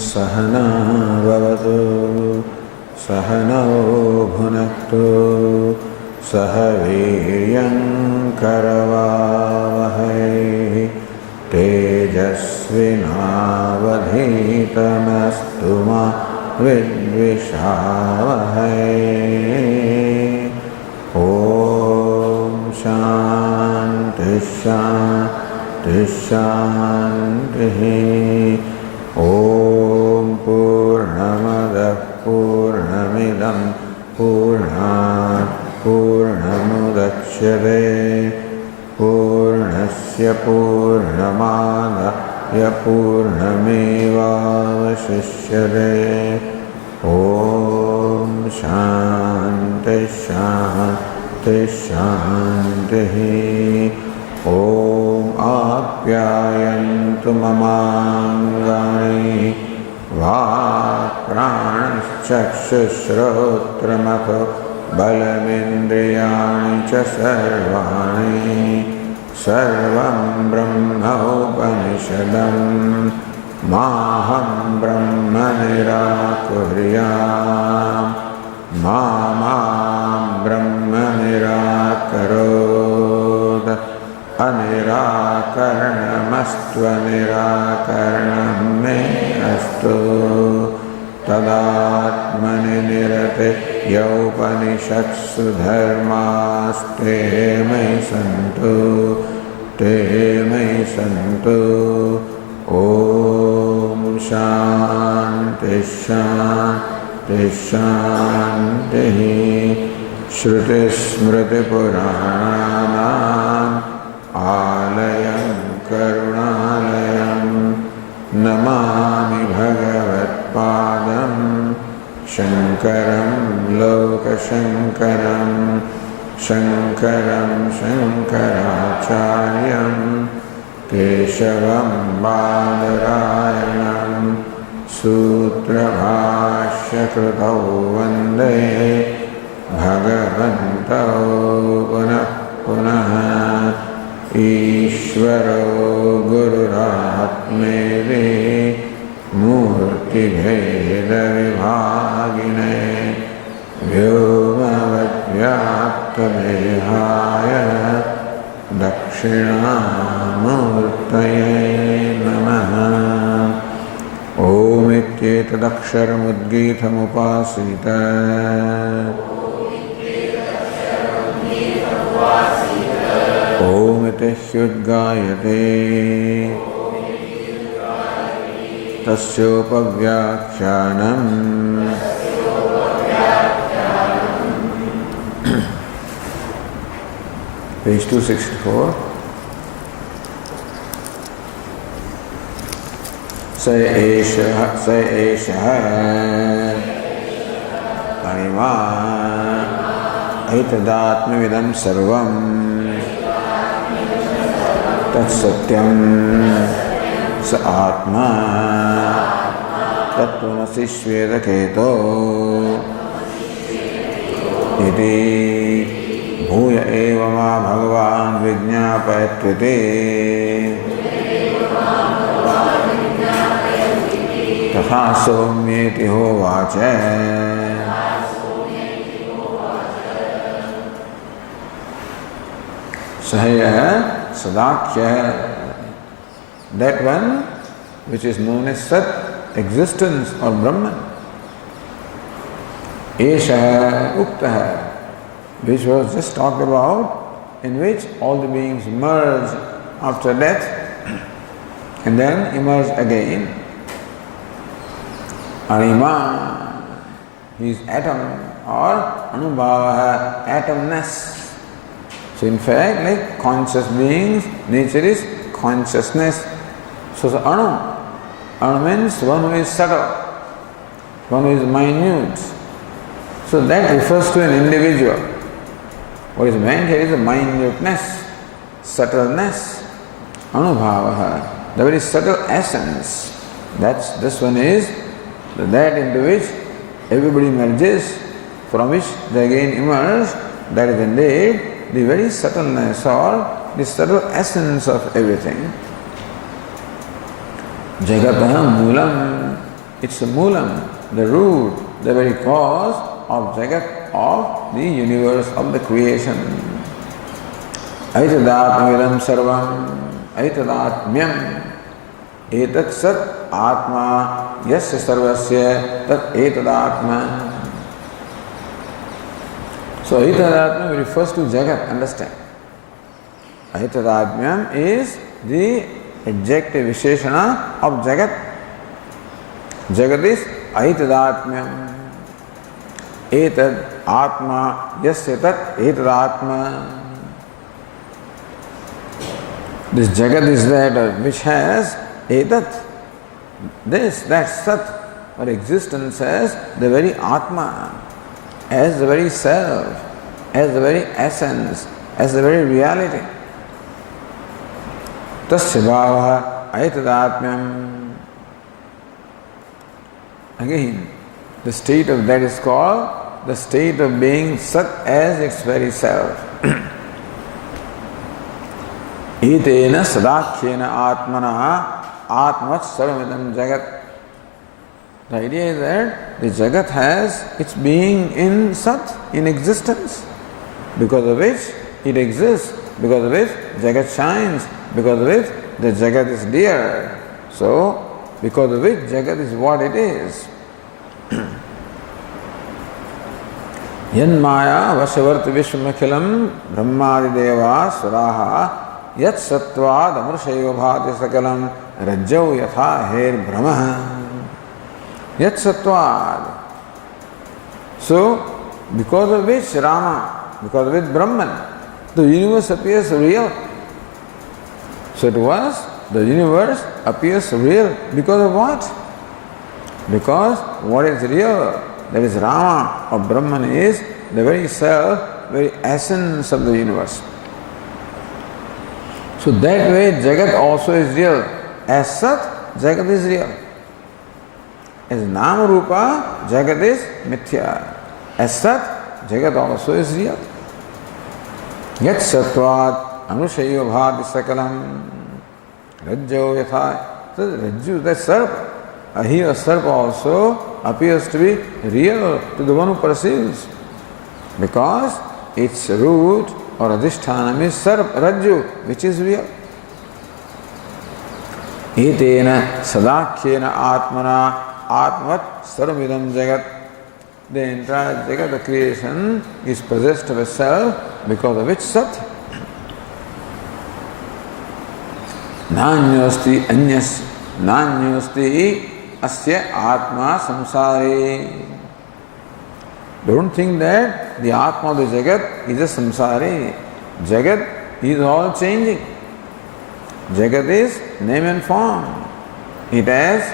सहना भवतु सहनौ भुनक्तु सह वीर्यं करवावहै तेजस्विनावधीतमस्तु मा विद्विषावहै। ॐ शान्ति शान्ति शान्तिः। ॐ पूर्णमदः पूर्णमिदं पूर्णात् पूर्णमुदच्यते पूर्णस्य पूर्णमादाय पूर्णमेवावशिष्यते। ॐ शान्ति शान्ति शान्तिः। ॐ आप्यायन्तु ममाङ्गानि वाक्प्राणश्चक्षुश्रोत्रमथो बलमिन्द्रियाणि च सर्वाणि सर्वं ब्रह्मोपनिषदं माहं ब्रह्म निराकुर्याम् मा ब्रह्म निराकरोत् अनिराकरणमस्त्वनिराकरणं मे अस्तु। तदात्मनि निरते यौपनिषत्सु धर्मास्ते मयि सन्तु ते मयि सन्तु। ॐ शान्ति शान्ति शान्तिः। श्रुतिस्मृतिपुराणानाम् आलयं करुणालयं नमामि भगवत्पादं शङ्करं लोकशङ्करं शङ्करं शङ्कराचार्यं केशवं बादरायणं सूत्रभाष्यकृतौ वन्दे भगवन्तौ पुनः पुनः। ईश्वरो गुरुरात्मेति मूर्तिभेदविभागिने व्योमवद्व्याप्तदेहाय दक्षिणामूर्तये नमः। ओमित्येतदक्षरमुद्गीतमुपासीत ओमिति ह्युद्गायते तस्योपव्याख्यानम् page 264. स एषः अणिमान् ऐतदात्मविदं सर्वं तत्सत्यं स आत्मा तत्त्वमसि श्वेतकेतो इति भूय एव मा भगवान् विज्ञापयत्विति। तथा सौम्येति होवाच। सः यः सदाख्यः, that one which is known as Sat, existence or Brahman. Esha Uktaha, which was just talked about, in which all the beings merge after death and then emerge again. Anima, he is atom or Anubhava, atomness. So in fact, like conscious beings, nature is consciousness. So Anu means one who is subtle, one who is minute. So that refers to an individual. What is meant here is the minuteness, subtleness, Anubhava, the very subtle essence. This one is that into which everybody merges, from which they again emerge. That is indeed the very subtleness or the subtle essence of everything. Jagataha Moolam, It's the moolam, the root, the very cause of Jagat, of the universe, of the creation. Aitadatmavidam sarvam, aitadatmyam, etat sat atma, yasya sarvasya, tat etadatma. So aitadatma refers to Jagat, understand. Aitadatmyam is the adjective visheshana of Jagat. Jagat is aitadatmyam. Etad atma yasya tat etadatma. This Jagat is that which has etat, this, that, sat, or existence as the very atma, as the very self, as the very essence, as the very reality. Tasya bhava aitadatmyam. Again, the state of that is called the state of being Sat as its very self. Etena sadakhyena atmana atmat sarvamidam jagat. The idea is that the Jagat has its being in Sat, in existence, because of which it exists, because of which Jagat shines, because of which the Jagat is dear. So, because of which Jagat is what it is. Yan maya vashavarti vishvamakhilam brahmadideva suraha yat sattvad amrushaiva bhati sakalam rajjau yatha her brahmaha. Yat sattvad. So, because of which Rama, because of which Brahman, the universe appears real. So it was, the universe appears real because of what? Because what is real, that is Rama or Brahman, is the very self, very essence of the universe. So that way Jagat also is real. As Sat, Jagat is real. As Nama Rupa, Jagat is Mithya. As Sat, Jagat also is real. Yat Sattvat Anushaiva Bhati Sakalam Rajjau Yatha. So Rajju, that serpent. Here Sarp also appears to be real to the one who perceives, because its root or adhishthanam is Sarp, Rajju, which is real. Etena sadakhyena atmana atmat sarvamidam jagat. The entire Jagat, the creation, is possessed of a self because of which Sat. Nanyasti anyas, nanyasti asya atma samsari. Don't think that the atma of the Jagat is a samsari. Jagat is all changing. Jagat is name and form. It has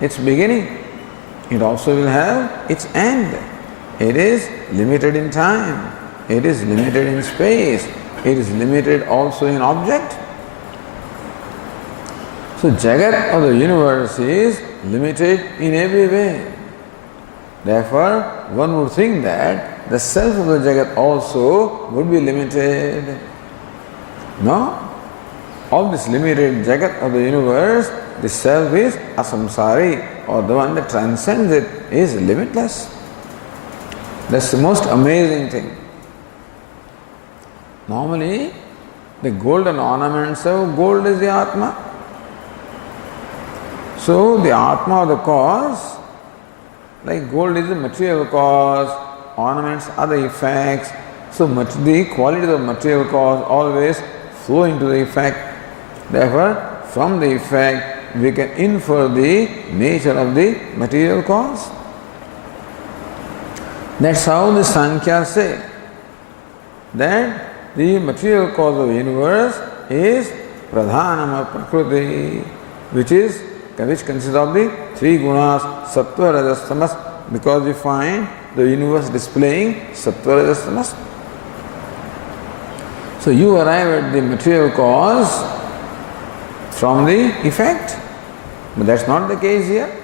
its beginning. It also will have its end. It is limited in time. It is limited in space. It is limited also in object. So Jagat of the universe is limited in every way. Therefore, one would think that the self of the Jagat also would be limited. No. Of this limited Jagat of the universe, the self is asamsari, or the one that transcends it is limitless. That's the most amazing thing. Normally, the golden ornaments of gold is the Atma. So the Atma of the cause, like gold is the material cause, ornaments are the effects. So the qualities of material cause always flow into the effect. Therefore, from the effect, we can infer the nature of the material cause. That's how the Sankhya say that the material cause of the universe is Pradhanam Prakriti, which consists of the three gunas, Sattva, Rajas, Tamas, because we find the universe displaying Sattva, Rajas, Tamas. So you arrive at the material cause from the effect, but that's not the case here.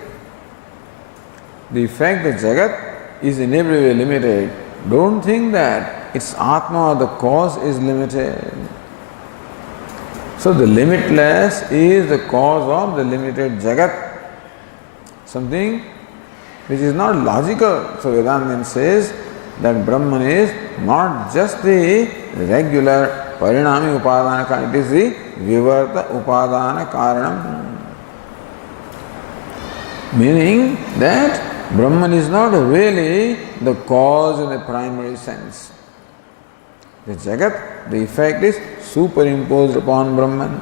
The effect, the Jagat, is in every way limited. Don't think that its Atma or the cause is limited. So the limitless is the cause of the limited Jagat. something which is not logical. So Vedanta says that Brahman is not just the regular Parinami Upadana Karanam, it is the Vivarta Upadana Karanam. Meaning that Brahman is not really the cause in the primary sense. The Jagat, the effect is superimposed upon Brahman.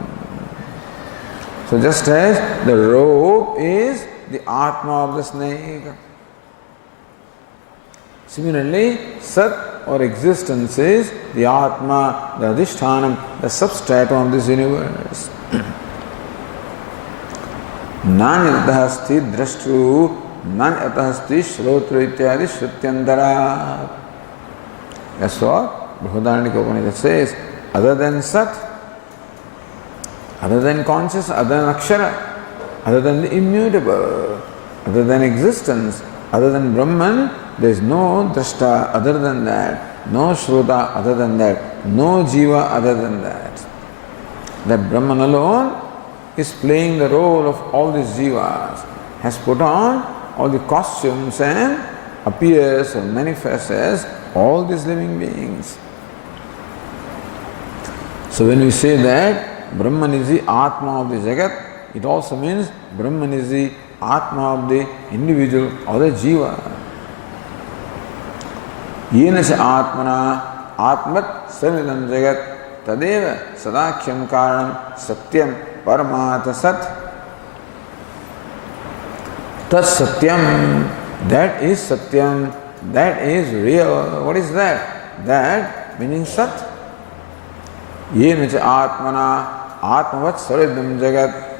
So just as the rope is the Atma of the snake, similarly Sat or existence is the Atma, the Adhishthanam, the substratum of this universe. Nanyatah asti drashtu, nanyatah asti shrotru ityadi shrutyantara. That's what Brihadaranyaka Upanishad says. Other than Sat, other than conscious, other than Akshara, other than the immutable, other than existence, other than Brahman, there is no Drashta other than that, no Shruta other than that, no Jiva other than that. That Brahman alone is playing the role of all these Jivas, has put on all the costumes and appears or manifests as all these living beings. So when we say that Brahman is the Atma of the Jagat, it also means Brahman is the Atma of the individual or the Jiva. Yena se Atmana Atmat Sarvidam Jagat Tadeva Sadakhyam Karanam Satyam Paramata Sat. Tat Satyam, that is Satyam, that is real. What is that? That meaning Sat. Yena se Atmana Atmavat Sarvidam Jagat.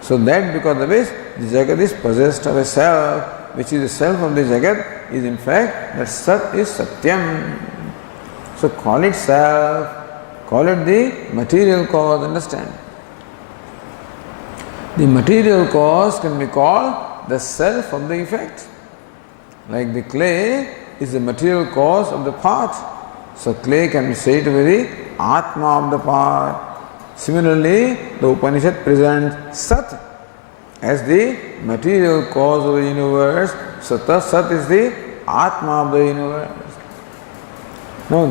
So that because of which the Jagat is possessed of a self, which is the self of the Jagat, is in fact that Sat is Satyam. So call it self, call it the material cause, understand? The material cause can be called the self of the effect. Like the clay is the material cause of the part. So clay can be said to be the Atma of the part. Similarly, the Upanishad presents Sat as the material cause of the universe. So Sat is the Atma of the universe. Now,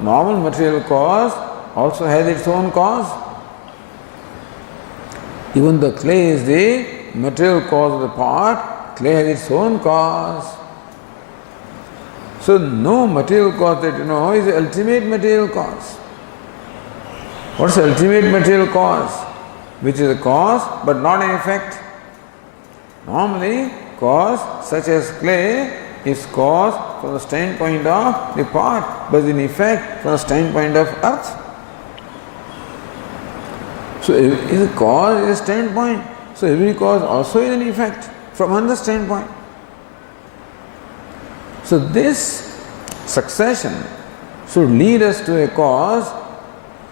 normal material cause also has its own cause. Even the clay is the material cause of the part, clay has its own cause. So no material cause that you know is the ultimate material cause. What's the ultimate material cause? Which is a cause but not an effect. Normally, cause such as clay is cause from the standpoint of the part, but in effect from the standpoint of earth. So if the cause is a standpoint, so every cause also is an effect from another standpoint. So this succession should lead us to a cause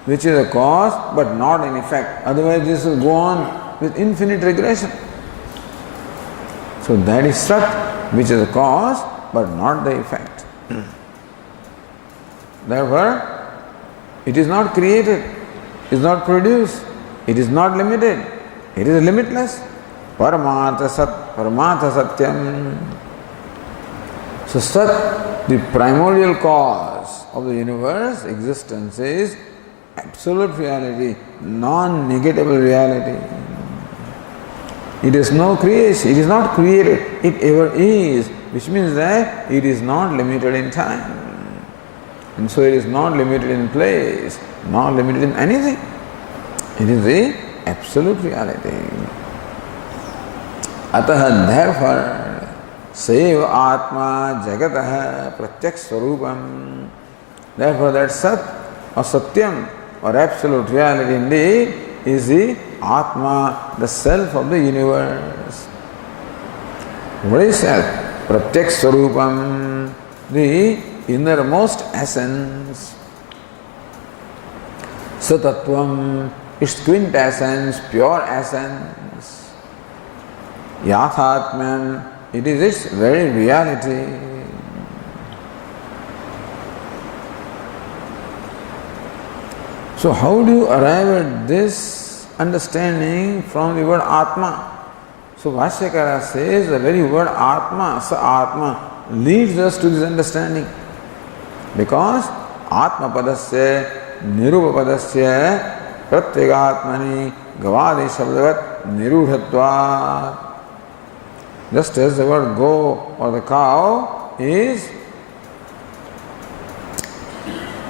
which is a cause but not an effect. Otherwise this will go on with infinite regression. So that is Sat, which is a cause but not the effect. Therefore, it is not created, it is not produced, it is not limited, it is limitless. Paramatha Sat, Paramatha Satyam. So Sat, the primordial cause of the universe, existence, is absolute reality, non-negatable reality. It is no creation, it is not created, it ever is, which means that it is not limited in time. And so it is not limited in place, not limited in anything. It is the absolute reality. Ataha, therefore, Seva Atma Jagataha Pratyak Swarupam. Therefore that Sat or Satyam or absolute reality indeed is the Atma, the self of the universe. What is self? Pratyak Swarupam, the innermost essence. Satatvam, its quintessence, pure essence. Yathatman, it is its very reality. So how do you arrive at this understanding from the word Atma? So Vashyakara says the very word Atma, Sa Atma, leads us to this understanding. Because Atma Padasya, Nirupa Padasya, Pratyagatmani, Gavadi Shabdavat, Nirudhatvat. Just as the word go or the cow is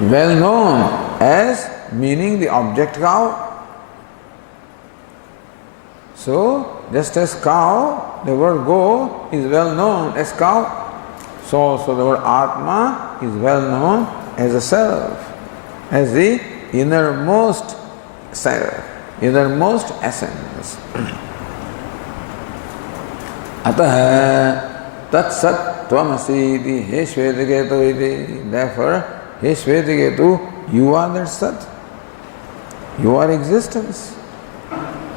well known as meaning the object cow. So, just as cow, the word go is well known as cow. So also the word Atma is well known as a self, as the innermost self, innermost essence. Atah tat sat tvamasi iti he Shvetaketu iti. Therefore, he Shvetaketu, you are that sat. You are existence.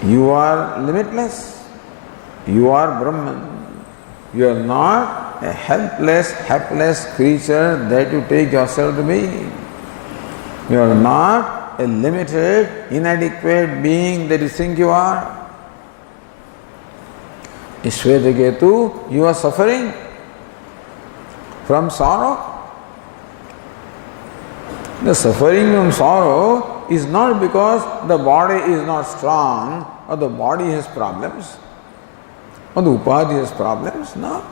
You are limitless. You are Brahman. You are not a helpless, hapless creature that you take yourself to be. You are not a limited, inadequate being that you think you are. Ishvetaketu, you are suffering from sorrow. The suffering from sorrow is not because the body is not strong or the body has problems or the upadhi has problems. No.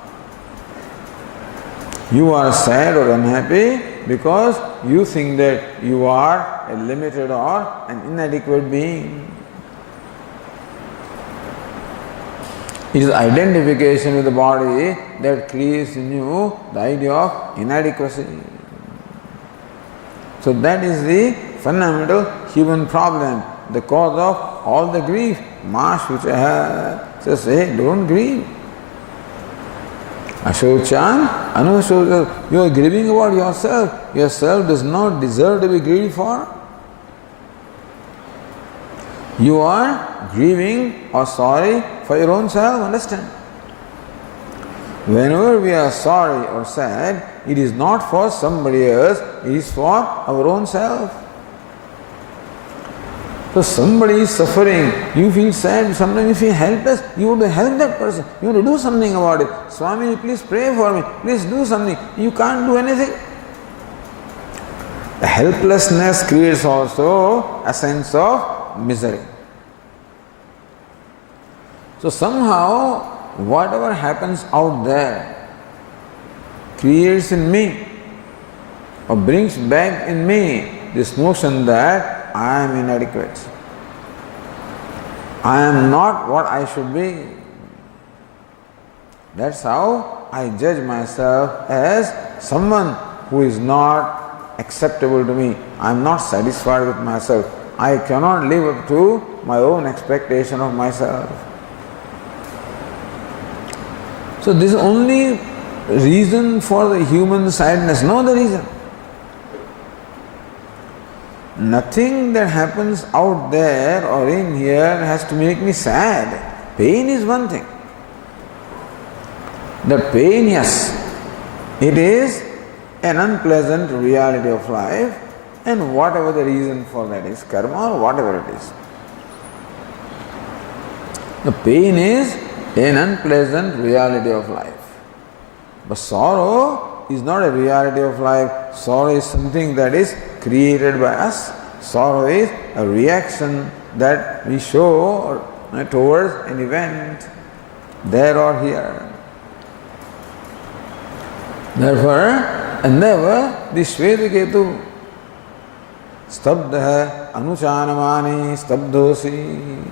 You are sad or unhappy because you think that you are a limited or an inadequate being. It is identification with the body that creates in you the idea of inadequacy. So that is the fundamental human problem, the cause of all the grief, mass which I have. So say, don't grieve. Ashochan, Anushocha, you are grieving about yourself. Yourself does not deserve to be grieved for. You are grieving or sorry for your own self, understand? Whenever we are sorry or sad, it is not for somebody else, it is for our own self. So somebody is suffering, you feel sad, sometimes you feel helpless, you want to help that person, you want to do something about it. Swami, please pray for me, please do something. You can't do anything. The helplessness creates also a sense of misery. So somehow, whatever happens out there creates in me or brings back in me this notion that I am inadequate. I am not what I should be. That's how I judge myself as someone who is not acceptable to me. I am not satisfied with myself. I cannot live up to my own expectation of myself. So this is only reason for the human sadness, no other reason. Nothing that happens out there or in here has to make me sad. Pain is one thing. The pain, yes, it is an unpleasant reality of life, and whatever the reason for that is, karma or whatever it is. The pain is an unpleasant reality of life. But sorrow is not a reality of life. Sorrow is something that is created by us. Sorrow is a reaction that we show towards an event, there or here. Therefore, never the Shvetaketu stabdha anuchanamani stabdosi.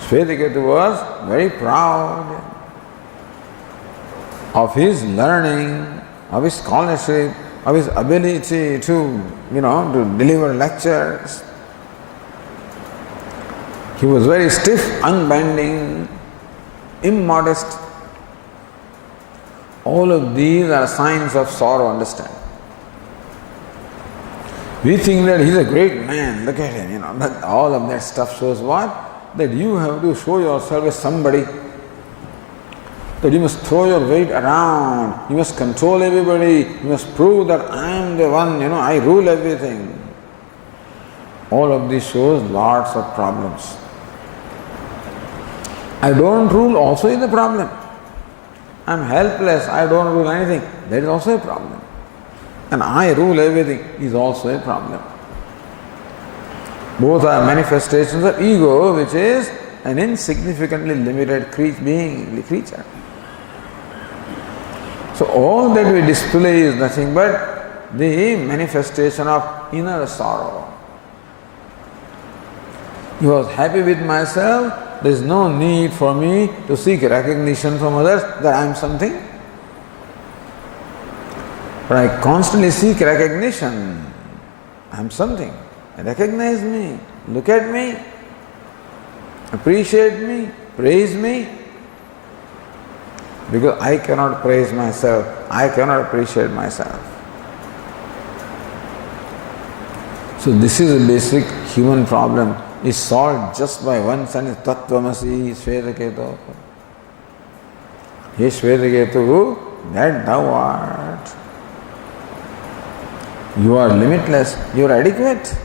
Shvetaketu was very proud of his learning, of his scholarship, of his ability to deliver lectures. He was very stiff, unbending, immodest. All of these are signs of sorrow, understand? We think that he's a great man, look at him, but all of that stuff shows what? That you have to show yourself as somebody. That you must throw your weight around, you must control everybody, you must prove that I am the one, I rule everything. All of this shows lots of problems. I don't rule also is a problem. I am helpless, I don't rule anything. That is also a problem. And I rule everything is also a problem. Both are manifestations of ego, which is an insignificantly limited creature. So all that we display is nothing but the manifestation of inner sorrow. If I was happy with myself, there is no need for me to seek recognition from others that I am something. But I constantly seek recognition. I am something. Recognize me, look at me, appreciate me, praise me. Because I cannot praise myself, I cannot appreciate myself. So this is a basic human problem. Is solved just by one sentence, Tattvamasi Shvetaketu. He Shvetaketu, that thou art. You are limitless, you are adequate.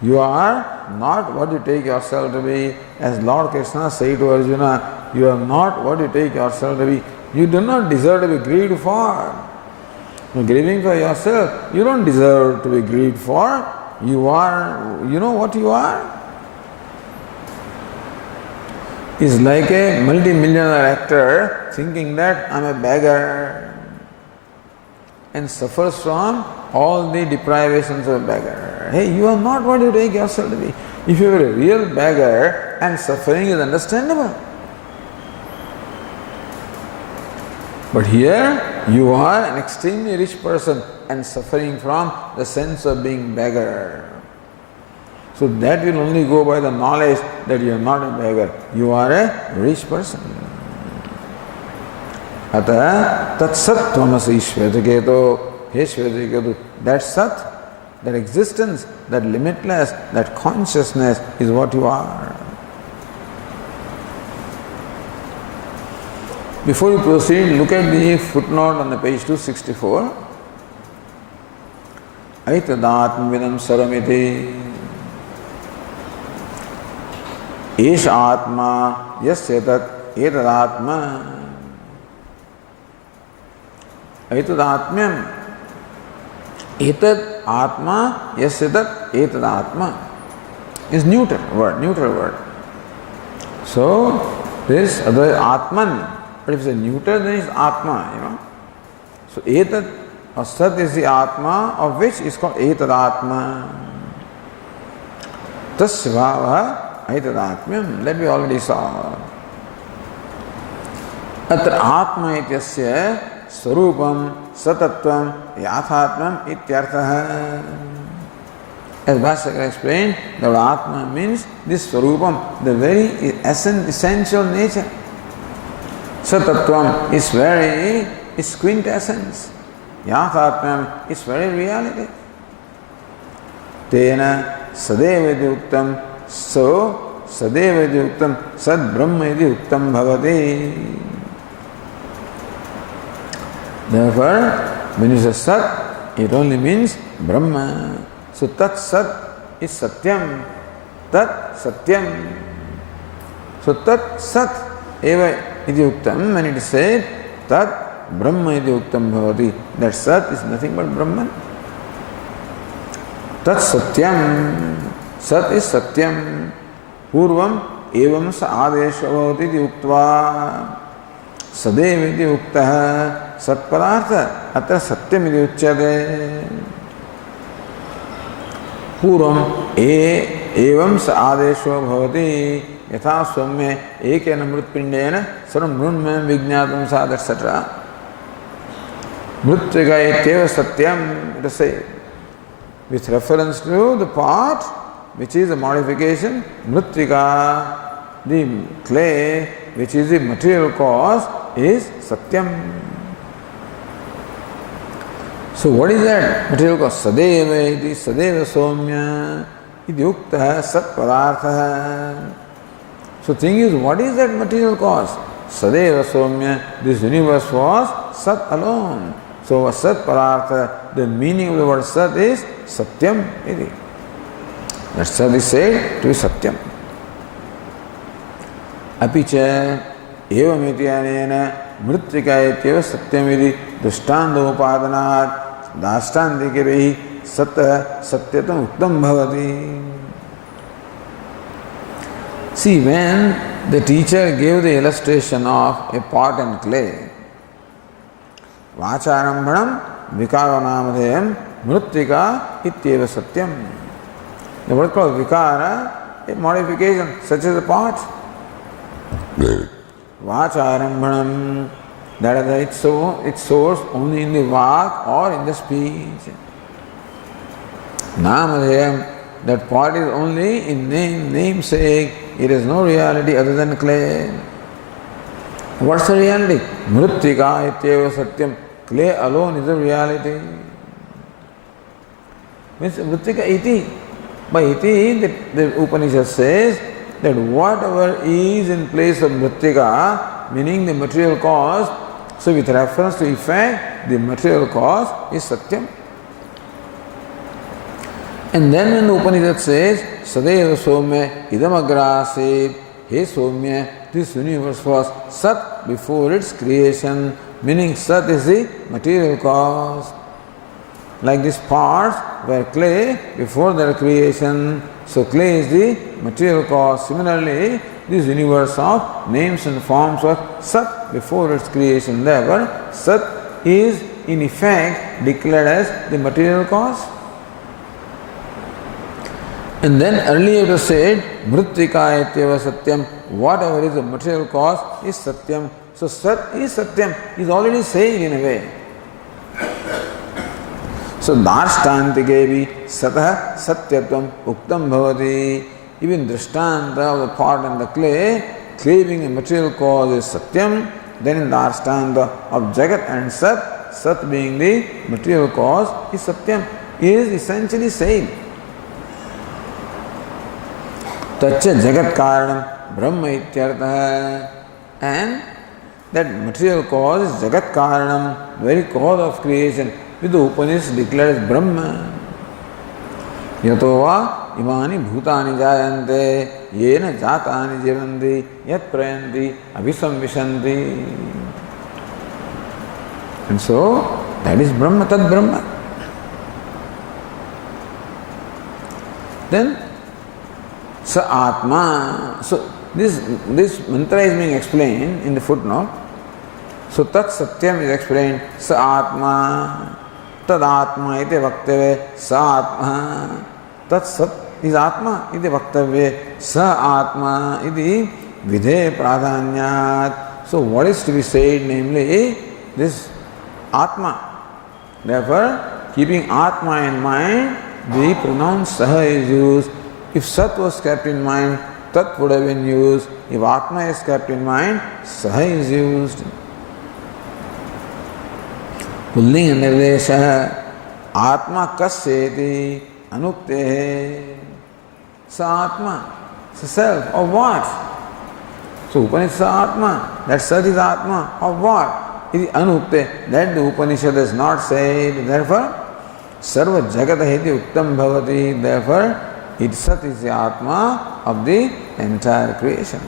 You are not what you take yourself to be. As Lord Krishna said to Arjuna, you are not what you take yourself to be. You do not deserve to be grieved for. You're grieving for yourself. You don't deserve to be grieved for. You are, you know what you are? Is like a multi-millionaire actor thinking that I'm a beggar and suffers from all the deprivations of a beggar. Hey, you are not what you take yourself to be. If you are a real beggar and suffering is understandable. But here you are an extremely rich person and suffering from the sense of being beggar. So that will only go by the knowledge that you are not a beggar. You are a rich person. Ata tat sat tvamasi Shvetaketu. Hey Shvetaketu, that sat, that existence, that limitless, that consciousness is what you are. Before you proceed, look at the footnote on the page 264. Aitadatmvidam saramiti Esha atma yasya tat etadatma. Aitadatmyam etad atma yasya tat etadatma is neutral word. So this other atman, but if it's a neutral then it's atma, you know. So etad or sat is the atma of which is called etadatma. Tasya bhava etadatmyam, that we already saw. Atra atma ityasya swarupam satatvam yathatmam ityarthaha. As Bhashyakara explained, the word atma means this swarupam, the very essential nature. Satatvam is quintessence. Yathatmam is very reality. Tena sadeva uktam, so sadeva uktam, sad brahma uktam bhavati. Therefore, when you say sat, it only means Brahma. So tat sat is satyam, tat satyam. So tat sat eva iti uktam, when it is said tat Brahma iti uktam bhavati, that sat is nothing but Brahman. Tat satyam, sat is satyam. Purvam evam sa adesha bhavati iti uktva sadeva iti uktaha sat padartha atra satyam iti uchyate. Purvam evam sa adesha bhavati yatha swamya ekena mrutpindena sarvam mrunmam vijñātam sad, etc. Mritvika ityeva satyam, it is said, with reference to the part which is a modification. Mritvika, the clay, which is the material cause, is satyam. So what is that material cause? Sadeva iti, sadeva somya iti uktaha sat padarthaha. So thing is, what is that material cause? Sadeva somya, this universe was sat alone. So sat padartha, the meaning of the word sat is satyam iti. That sat is said to be satyam. Apicha evamiti anena mritika ityeva satyamidi drishtandaupadanat dastandikevehi sata satyatam uktam bhavati. See, when the teacher gave the illustration of a pot and clay, Vacharambanam Vikara Mritika Ityeva Satyam. The word called Vikara, a modification, such as a pot. Vacharambanam, that is its source only in the Vak or in the speech. Namadhyam, that pot is only in namesake. It has no reality other than clay. What's the reality? Mritika Ityeva Satyam. Clay alone is the reality. Means Mritika iti. By iti, the Upanishad says that whatever is in place of Mritika, meaning the material cause, so with reference to effect, the material cause is Satyam. And then when the Upanishad says, Sadeva Somya idam agrasit, Hey Somya, this universe was Sat before its creation, meaning Sat is the material cause. Like these parts were clay before their creation, so clay is the material cause. Similarly, this universe of names and forms was Sat before its creation. Therefore, Sat is in effect declared as the material cause. And then earlier it was said, Mritika Ityeva Satyam, whatever is the material cause is Satyam. So Sat is Satyam, is already saying in a way. So Darstantikevi Satah Satyatvam Uktam Bhavati. Even Drishtanta of the pot and the clay, claiming a material cause is Satyam. Then in Darstanta of Jagat and Sat, Sat being the material cause is Satyam, is essentially saying Tacha Jagat Karanam Brahma Ityartha. And that material cause is Jagat Karanam, very cause of creation, which the Upanishad declares Brahma. Yatova imani bhutani jayante yena jatani jivanti yat prayanti abhisamvishanti. And so, that is Brahma, Tad Brahma. Then, Sa Atma. So this mantra is being explained in the footnote. So Tat Satyam is explained. Sa Atma. Tad Atma iti vaktave. Sa Atma. Tat Sat is Atma iti vaktave. Sa Atma iti Vidhe Pradhanyat. So what is to be said, namely this Atma. Therefore, keeping Atma in mind, the pronoun Saha is used. If Sat was kept in mind, Tat would have been used. If Atma is kept in mind, Saha is used. Pullinga Nirdesha Atma Kasyeti Anuktehe. Sa Atma, it's self of what? So Upanishad Sa Atma, that Sat is Atma of what? It is Anukte, that the Upanishad has not said. Therefore, Sarva Jagata Heti Uktam Bhavati. Therefore, it Sat is the Atma of the entire creation.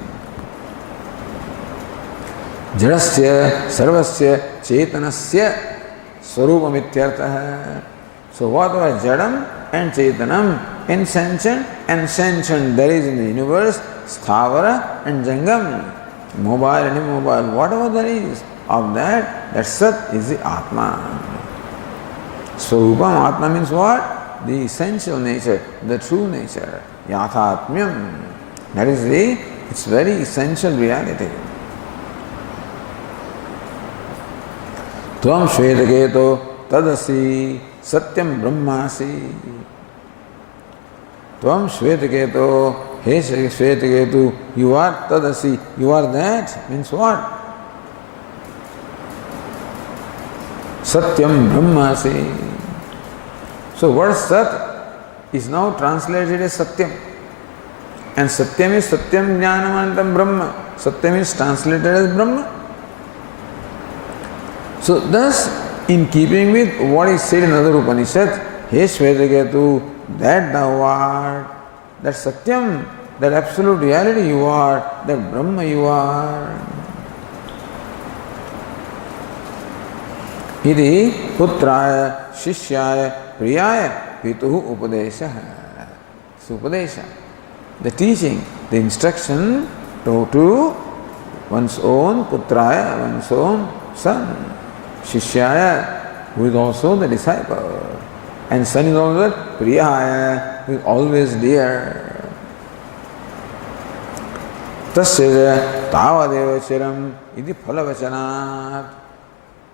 Jadasya Sarvasya Chetanasya Swarupamityartha. So whatever Jadam and Chetanam, insentient and sentient there is in the universe, Sthavara and Jangam, mobile and immobile, whatever there is of that Sat is the Atma. Swarupam Atma means what? The essential nature, the true nature, Yathatmyam. That is its very essential reality. Tvam Shvetaketo Tadasi Satyam Brahmasi. Tvam Shvetaketo, Hey Shvetaketu, you are Tadasi, you are that. Means what? Satyam Brahmasi. So word Sat is now translated as Satyam. And Satyam is Satyam Jnanamantam Brahma. Satyam is translated as Brahma. So thus, in keeping with what is said in other Upanishads, He Shvetaketu, that thou art, that Satyam, that absolute reality you are, that Brahma you are. Iti putraya shishyaya priyaya pituhu upadesha. So upadesha, the teaching, the instruction to one's own putraya, one's own son, shishyaya, who is also the disciple, and son is also priyaya, who is always dear. Tasya tavadeva chiram iti phalavachanat.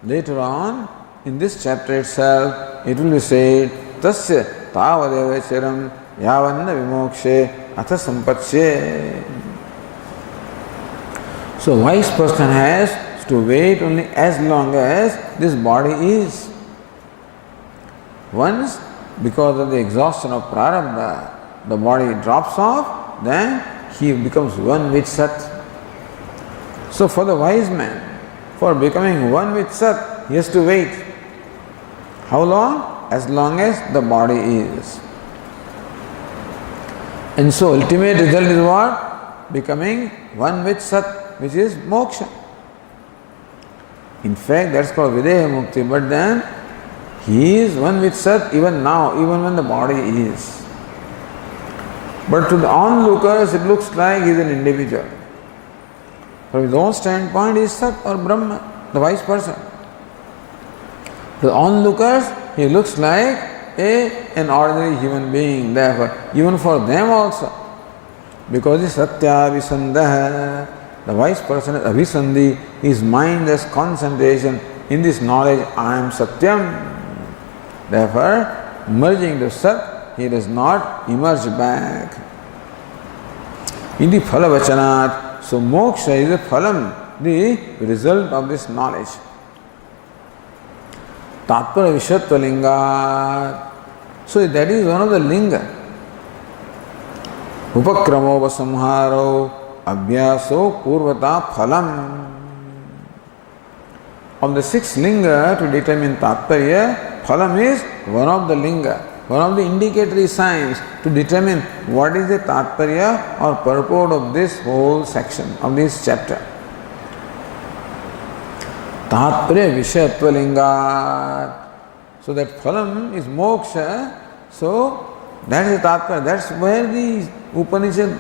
Later on, in this chapter itself, it will be said, Tasya tavadeva chiram yavanna vimokshe atha sampatsye. So wise person has to wait only as long as this body is. Once, because of the exhaustion of prarabdha, the body drops off, then he becomes one with Sat. So for the wise man, for becoming one with Sat, he has to wait. How long? As long as the body is. And so ultimate result is what? Becoming one with Sat, which is moksha. In fact, that's called Videha Mukti, but then he is one with Sat even now, even when the body is. But to the onlookers, it looks like he is an individual. From his own standpoint, he is Sat or Brahma, the wise person. To the onlookers, he looks like an ordinary human being. Therefore, even for them also, because he is Satya Visandaha, the wise person is Abhisandhi, his mind has concentration in this knowledge, I am Satyam. Therefore, merging to Sat, he does not emerge back. Iti phalavachanat. So moksha is a phalam, the result of this knowledge. Tatpara vishatva linga. So that is one of the linga. Upakramo vasamharo abhyaso purvata phalam. Of the 6 linga to determine tatparya, phalam is one of the linga, one of the indicatory signs to determine what is the tatparya or purport of this whole section, of this chapter. Tatparya vishayatva linga. So that phalam is moksha. So that is the tatparya. That's where the Upanishad,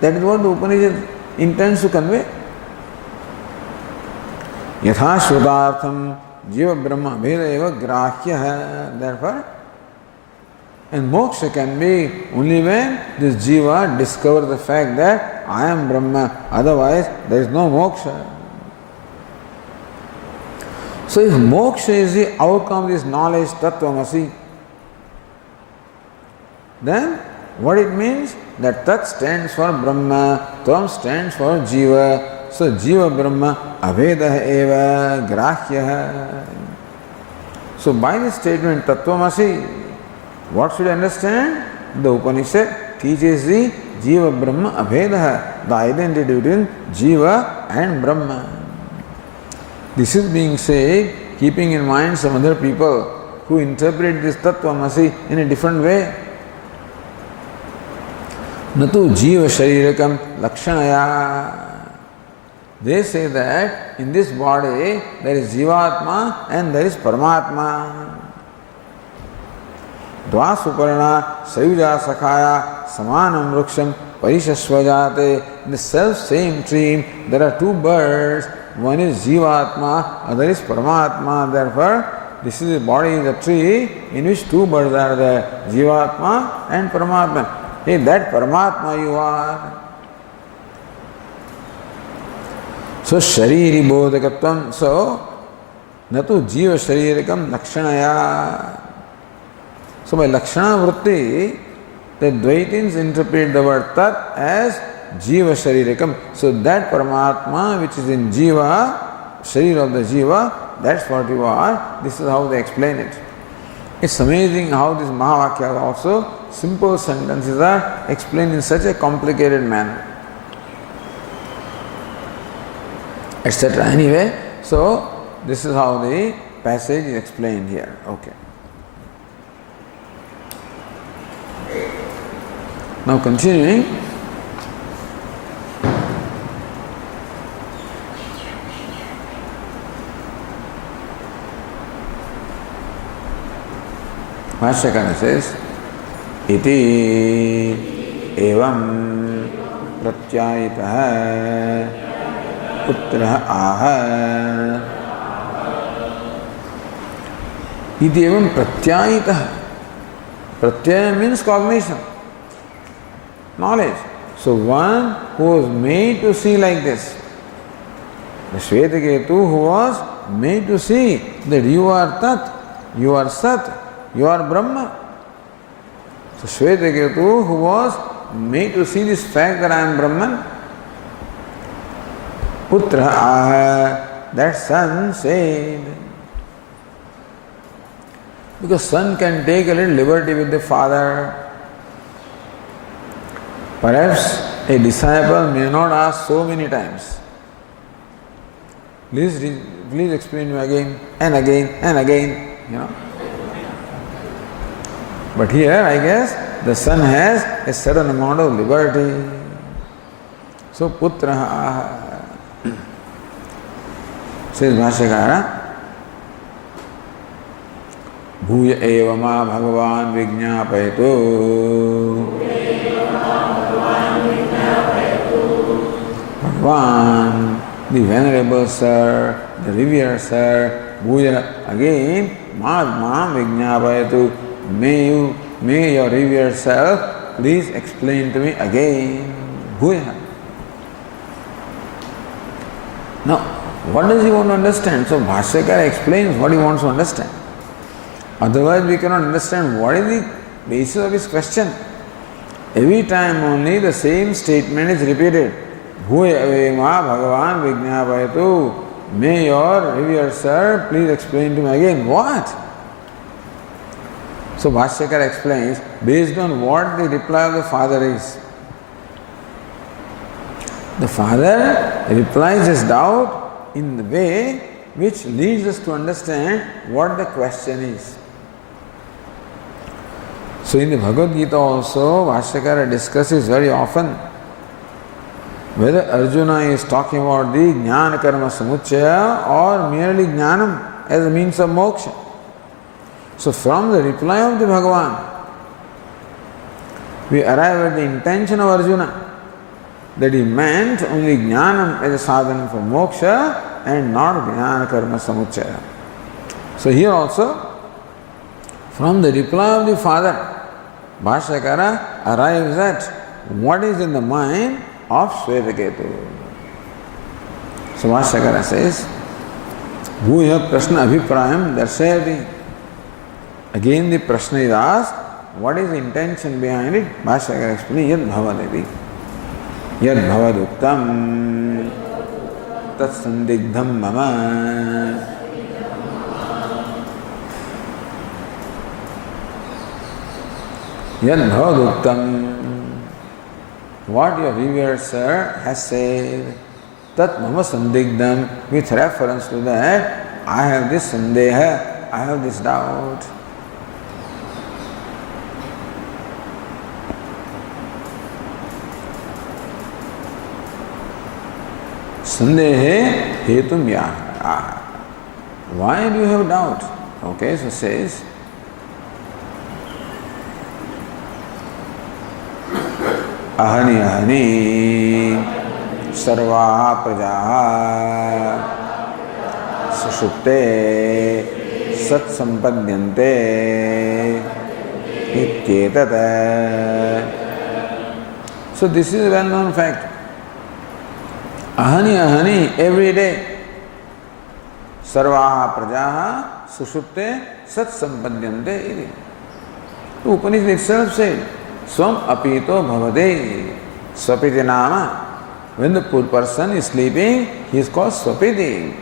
that is what the Upanishad intends to convey. Yatha shrutartham jiva brahma veda eva grahya. Therefore, and moksha can be only when this jiva discovers the fact that I am Brahma, otherwise there is no moksha. So if moksha is the outcome of this knowledge, tattvamasi, then what it means? That tat stands for Brahma, tvam stands for jiva. So jiva Brahma avedah eva grahya. So by this statement tattvamasi, what should I understand? The Upanishad teaches the jiva Brahma avedah, the identity between jiva and Brahma. This is being said keeping in mind some other people who interpret this tattvamasi in a different way. Natu jiva sharirikam lakshanaya. They say that in this body there is jivatma and there is paramatma. Dva suparna sayuja sakhaya samanam vruksham parishasvajate. In the self same tree there are 2 birds. One is jivatma, other is paramatma. Therefore, this is the body is a tree in which 2 birds are there, jivatma and paramatma. Hey, that paramatma you are. So shariri bodhakatvam. So natu jiva sharirikam lakshanaya. So by lakshana vritti, the Dvaitins interpret the word tat as jiva sharirikam. So that paramatma which is in jiva, sharir of the jiva, that's what you are. This is how they explain it. It's amazing how these Mahavakyas also, simple sentences are explained in such a complicated manner, etc. Anyway, so this is how the passage is explained here. Okay. Now continuing, Bhashyakara says, Iti evam pratyayitah putrah aha. Iti evam pratyayitah. Pratyaya means cognition, knowledge. So one who was made to see like this, the Shvetaketu who was made to see that you are Tat, you are Sat, you are Brahma. So Shvetaketu who was made to see this fact that I am Brahman, Putra aha, that son said. Because son can take a little liberty with the father. Perhaps a disciple may not ask so many times. Please explain to me again and again and again, But here, I guess, the son has a certain amount of liberty. So, putra aha. Says Bhashyakara, Bhuya eva ma bhagavan vijñāpayatu. Bhagavan, the venerable sir, the revered sir, Bhuya, again, ma vijñāpayatu. May your revered self please explain to me again. Bhuya. Now, what does he want to understand? So Bhashyakara explains what he wants to understand. Otherwise we cannot understand what is the basis of his question. Every time only the same statement is repeated. Bhuya evama bhagavan vijñāpayatu. May your revered sir please explain to me again. What? So Bhashyakara explains based on what the reply of the father is. The father replies his doubt in the way which leads us to understand what the question is. So in the Bhagavad Gita also, Bhashyakara discusses very often whether Arjuna is talking about the Jnana Karma Samuchaya or merely Jnanam as a means of moksha. So from the reply of the Bhagavan, we arrive at the intention of Arjuna, that he meant only Jnanam as a sadhana for moksha and not Jnana Karma Samuchaya. So here also, from the reply of the father, Bhashyakara arrives at what is in the mind of Shvetaketu. So Bhashyakara says, Bhuya Prashna Abhiprayam Darshayati. Again the Prashna is asked, what is the intention behind it? Bhashyakara explains, Yad Bhavadati. Yad Bhavaduktam Tat Sandigdham Mama. Yad Bhavaduktam, what your revered sir has said, Tat Mama Sandigdham, with reference to that, I have this sandeha, I have this doubt. Sandehe hetum yaha. Why do you have doubt? Okay, so says, ahani ahani sarva prajaha sushupte sat sampadhyante ityetata. So this is a well-known fact. Ahani ahani, every day. Sarvaha prajaha sushupte sat sampadhyante iti. The Upanishad itself said, Swam apito bhavade swapiti nama. When the poor person is sleeping, he is called swapiti.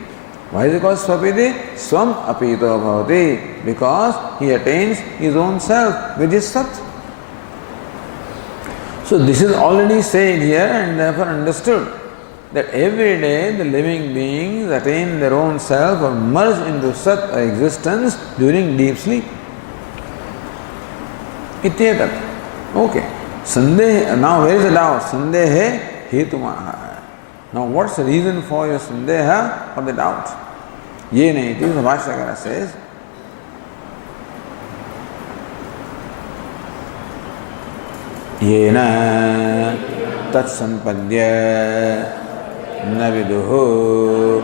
Why is he called swapiti? Swam apito bhavade. Because he attains his own self, which is sat. So this is already said here and therefore understood that every day the living beings attain their own self or merge into sat or existence during deep sleep. Ityetat. Okay. Sandeha. Now where is the doubt? Sandehe hetumaha. Now what's the reason for your sandeha or the doubt? Yena iti, the Bhashyakara says, Yena tat sampadya na viduhu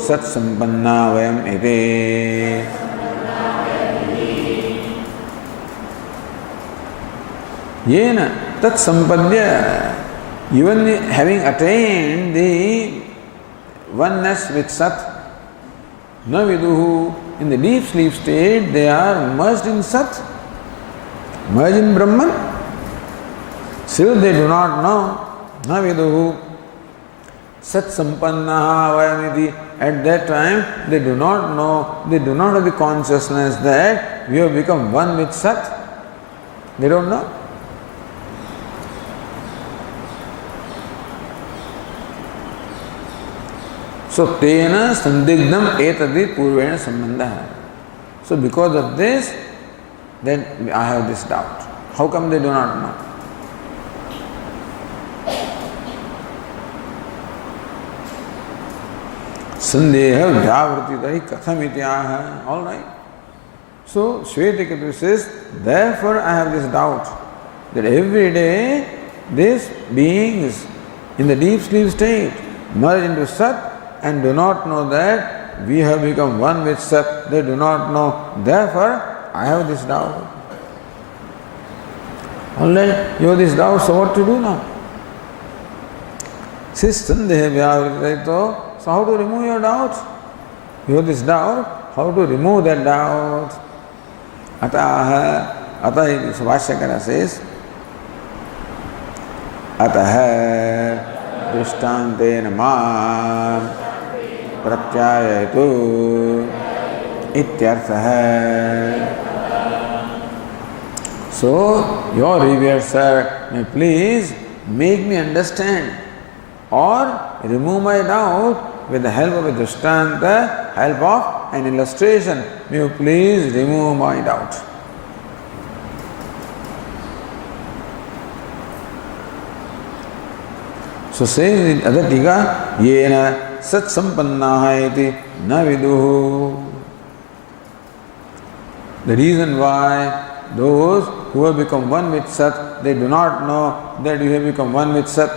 sat sampanna vayam iti. Yena tat sampadya, even having attained the oneness with Sat, na viduhu, in the deep sleep state they are merged in Sat, merged in Brahman. Still they do not know, na viduhu Sat sampannaha vayamiti. At that time they do not know, they do not have the consciousness that we have become one with Sat. They don't know. So, tena sandigdham etadi purvena sambandha. So, because of this, then I have this doubt. How come they do not know? Sandeha vyavrtitahi katham ityaha. All right. So, Shvetakatu says, therefore I have this doubt that every day these beings in the deep sleep state merge into Sat and do not know that we have become one with Sat. They do not know. Therefore, I have this doubt. Alright, you have this doubt, so what to do now? So how to remove your doubt? You have this doubt, how to remove that doubt? Ataha Subhashakara says, Ataha Drishtantena Mam Pratyayatu Ityarthaha. So, your revered sir, may please make me understand or remove my doubt with the help of a drishtanta, help of an illustration. May you please remove my doubt. So says in other tika, yena sat sampannaha iti na viduhu. The reason why those who have become one with Sat, they do not know that you have become one with Sat.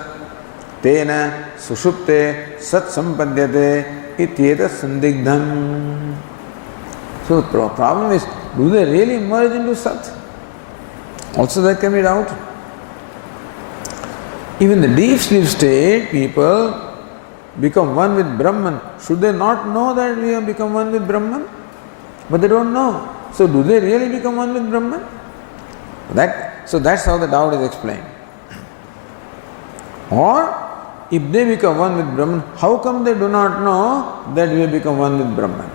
Tena sushupte sat sampadyate ityeta sandigdham. So the problem is, do they really merge into Sat? Also there can be doubt. Even the deep sleep state, people become one with Brahman. Should they not know that we have become one with Brahman? But they don't know. So do they really become one with Brahman? So that's how the doubt is explained. Or if they become one with Brahman, how come they do not know that we have become one with Brahman?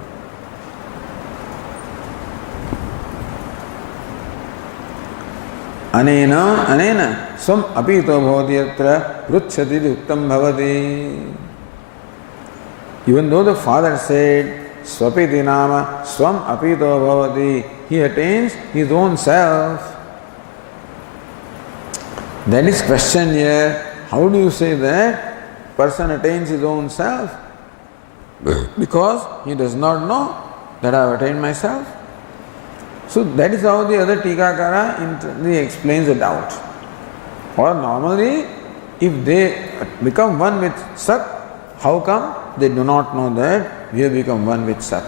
Anena swam apito bhavati yatra pruchhati uktam bhavati. Even though the father said Swapiti nama swam apito bhavati, he attains his own self. That is question here. How do you say that person attains his own self? Because he does not know that I have attained myself. So that is how the other Tikakara explains the doubt. Or normally, if they become one with Sat, how come they do not know that we have become one with Sat?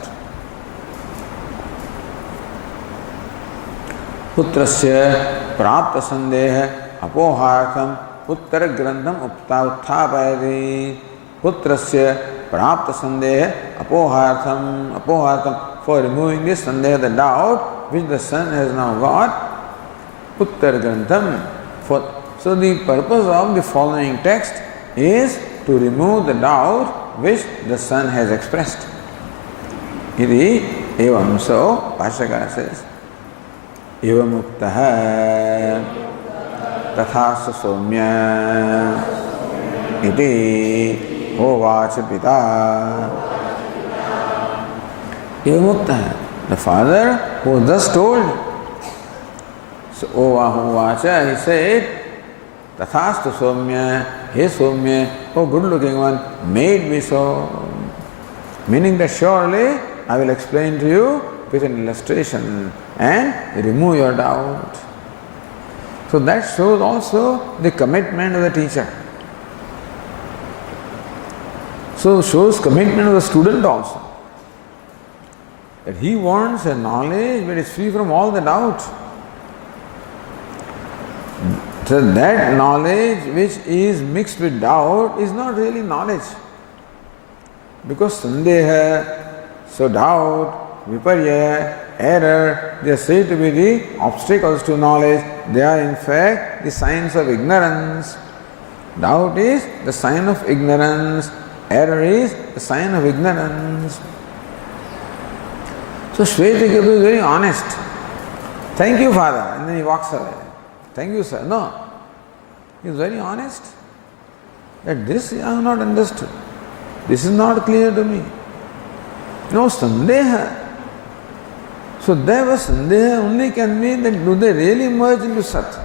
Putrasya prapta sandeha apohartham uttara grandham utthapayati. Putrasya prapta sandeha apohartham. For removing this sandeha, the doubt which the son has now got, uttara grandham. So the purpose of the following text is to remove the doubt which the son has expressed. Iti evam. So Bhashyakara says, evam uktaha tathasa somya iti ovacha pita. Evam uktaha. The father who was thus told. So ovacha, he said, Tathastu Somya, He Somya, oh good looking one, made me so. Meaning that surely I will explain to you with an illustration and remove your doubt. So So that shows also the commitment of the teacher. So shows commitment of the student also. That he wants a knowledge but is free from all the doubt. So that knowledge which is mixed with doubt is not really knowledge. Because sandeha, so doubt, viparya, error, they are said to be the obstacles to knowledge. They are in fact the signs of ignorance. Doubt is the sign of ignorance. Error is the sign of ignorance. So Shvetakapu is very honest. Thank you, Father. And then he walks away. Thank you, sir. No. He is very honest. That this I have not understood. This is not clear to me. No sandeha. So there was sandeha only can mean that do they really merge into Sat?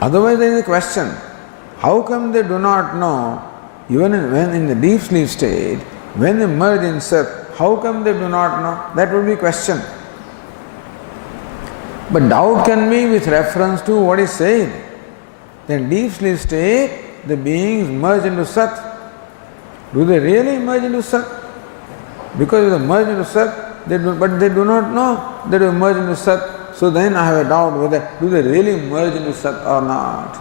Otherwise there is a question. How come they do not know, even when in the deep sleep state, when they merge in Sat, how come they do not know? That would be a question. But doubt can be with reference to what is said. Then deep sleep state, the beings merge into Sat. Do they really merge into Sat? Because if they merge into Sat, but they do not know that they merge into Sat. So then I have a doubt whether do they really merge into Sat or not.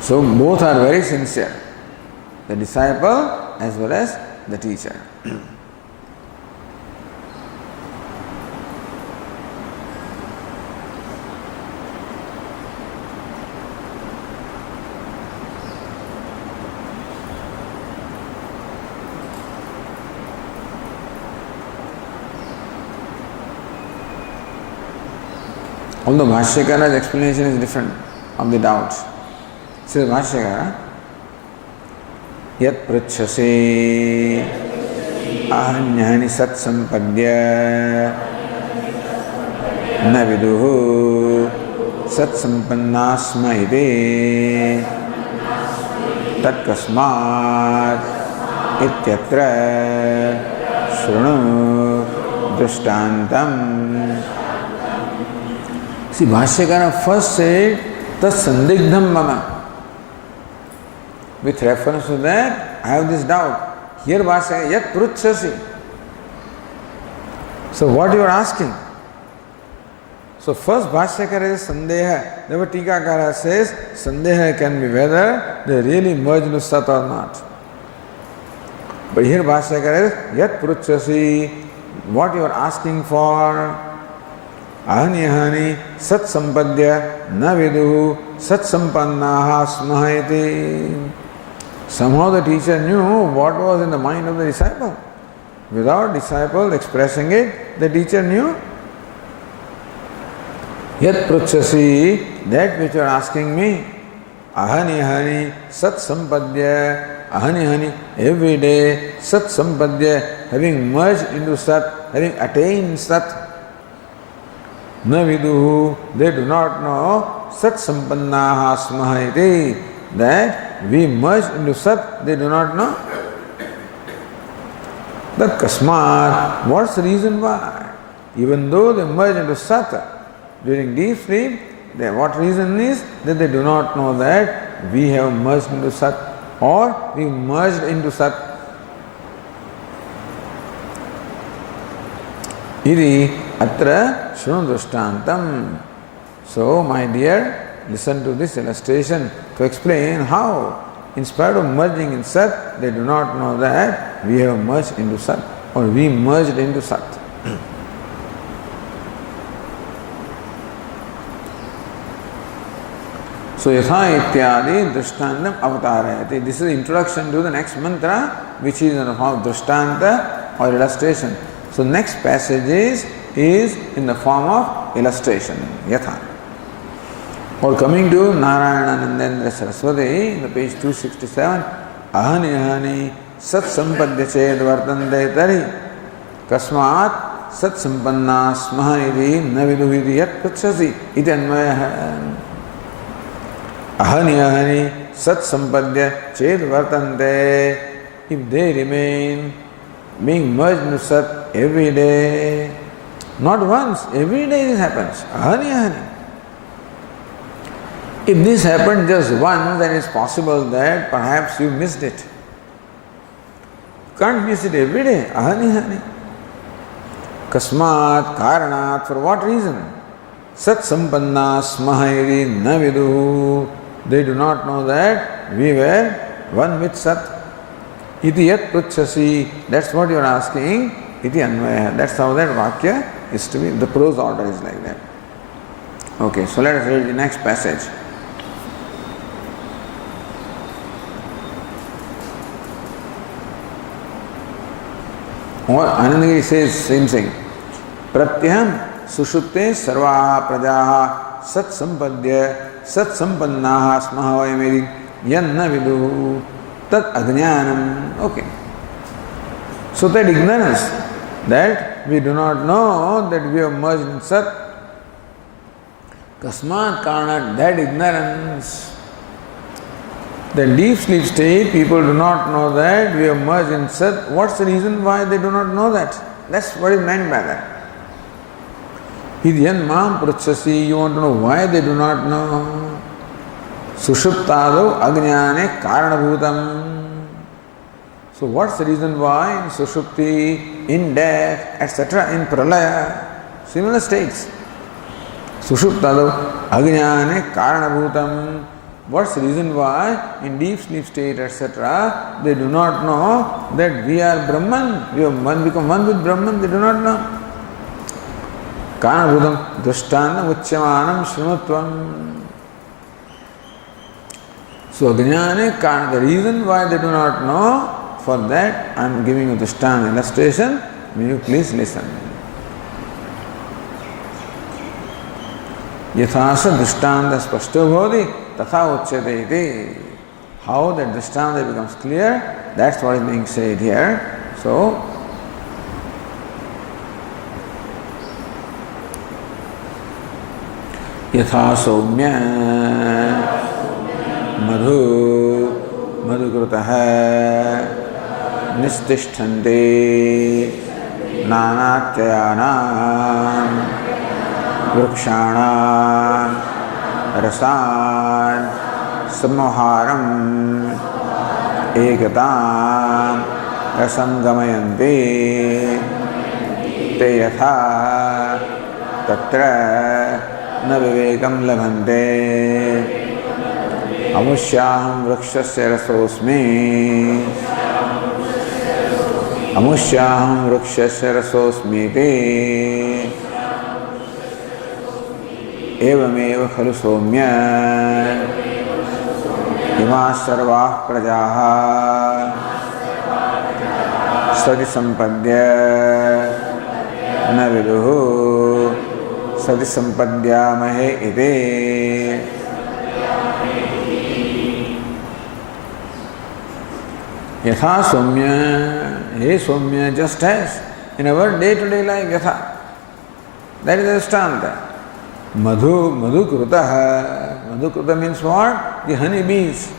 So both are very sincere. The disciple as well as the teacher. Although Bhashyakara's explanation is different of the doubt. Says Bhashyakara, Yat prachase ahanyani sat sampadya na viduhu sat sampannasma iti tat kasmat ityatra shrunu drishtantam. See, Bhashyakara first said, tat sandigdham mama. With reference to that, I have this doubt. Here Bhashyakara, yat pruchasi. So what you are asking? So first Bhashyakara is sandeha. Therefore Tikakara says, sandeha can be whether they really merge into Sat or not. But here Bhashyakara is, yat pruchasi. What you are asking for? Ahani sat sampadya na viduhu sat sampannaha smahayati. Somehow the teacher knew what was in the mind of the disciple. Without disciple expressing it, the teacher knew. Yat pruchasi, that which you are asking me. Ahani sat sampadya. Ahani, every day sat sampadya, having merged into Sat, having attained Sat. Na viduhu, they do not know Sat sampannaha smahayati, that we merge into Sat, they do not know. That kasmat, what's the reason why? Even though they merge into Sat during deep sleep, what reason is that they do not know that we have merged into Sat or we merged into Sat. Iri atra shrunu drishtantam. So, my dear, listen to this illustration to explain how, in spite of merging in Sat, they do not know that we have merged into Sat or we merged into Sat. So, yatha ityadi drishtantam avatarayati. This is the introduction to the next mantra, which is in the form of drishtanta or illustration. So, next passage is in the form of illustration. Yatha. Or coming to Narayananandendra Saraswati, in the page 267, ahani sat sampadya ched vartante tari kasmat sat sampanna smahayati na viduhiti yat prachasi iti anmaya. Ahani sat sampadya ched vartante, if they remain being merged into Sat every day, Not once, every day this happens. Ahani, ahani. If this happened just once, then it's possible that perhaps you missed it. Can't miss it every day. Ahani, ahani. Kasmat, karanat, for what reason? Sat sampanna smahayri na viduhu. They do not know that we were one with Sat. Iti yat pruchasi. That's what you are asking. Iti anvaya. That's how that vakya is to be. The prose order is like that. Okay, so let us read the next passage. Anandagiri says same thing. Pratyaham sushupte sarvaha prajaha sat sampannaha smaha vayamedi yanna viduhu tat ajnanam. Okay. So that ignorance, that we do not know that we are merged in Sat. Kasmat karanat, that ignorance. The deep sleep state, people do not know that we are merged in Sat. What's the reason why they do not know that? That's what is meant by that. Hidyan mam pruchasi, you want to know why they do not know. Sushuptado ajnane karanabhutam. So what's the reason why in Sushupti, in death, etc., in Pralaya, similar states. Sushuptado ajnane karanabhutam. What's the reason why in deep sleep state, etc., they do not know that we are Brahman, we have become one with Brahman, they do not know. Karanabhutam drishtana uchyamanam shrunutvam. So ajnane, the reason why they do not know, for that I am giving you the drishtana illustration, may you please listen. Yathasa drishtanta spashto bhavati tatha uchyate iti. How that drishtanta becomes clear, that's what is being said here. So, yatha soumya madhukrutah nistishtante nanatyayanam vrukshana rasan samoharam ekatam rasam gamayanti te yatha tatra na vivekam labhante amusyaham vrukshasya rasosmi amusyaham vrukshasya rasosmi te एवमेव खलु सौम्य इमाः सर्वाः प्रजाः सति सम्पद्य न विदुः सति सम्पद्यामहे इति. यथा सौम्य, हे सौम्य, just as in our day-to-day life, yatha. That is the drishtanta. Madhukruta means what? The honey bees.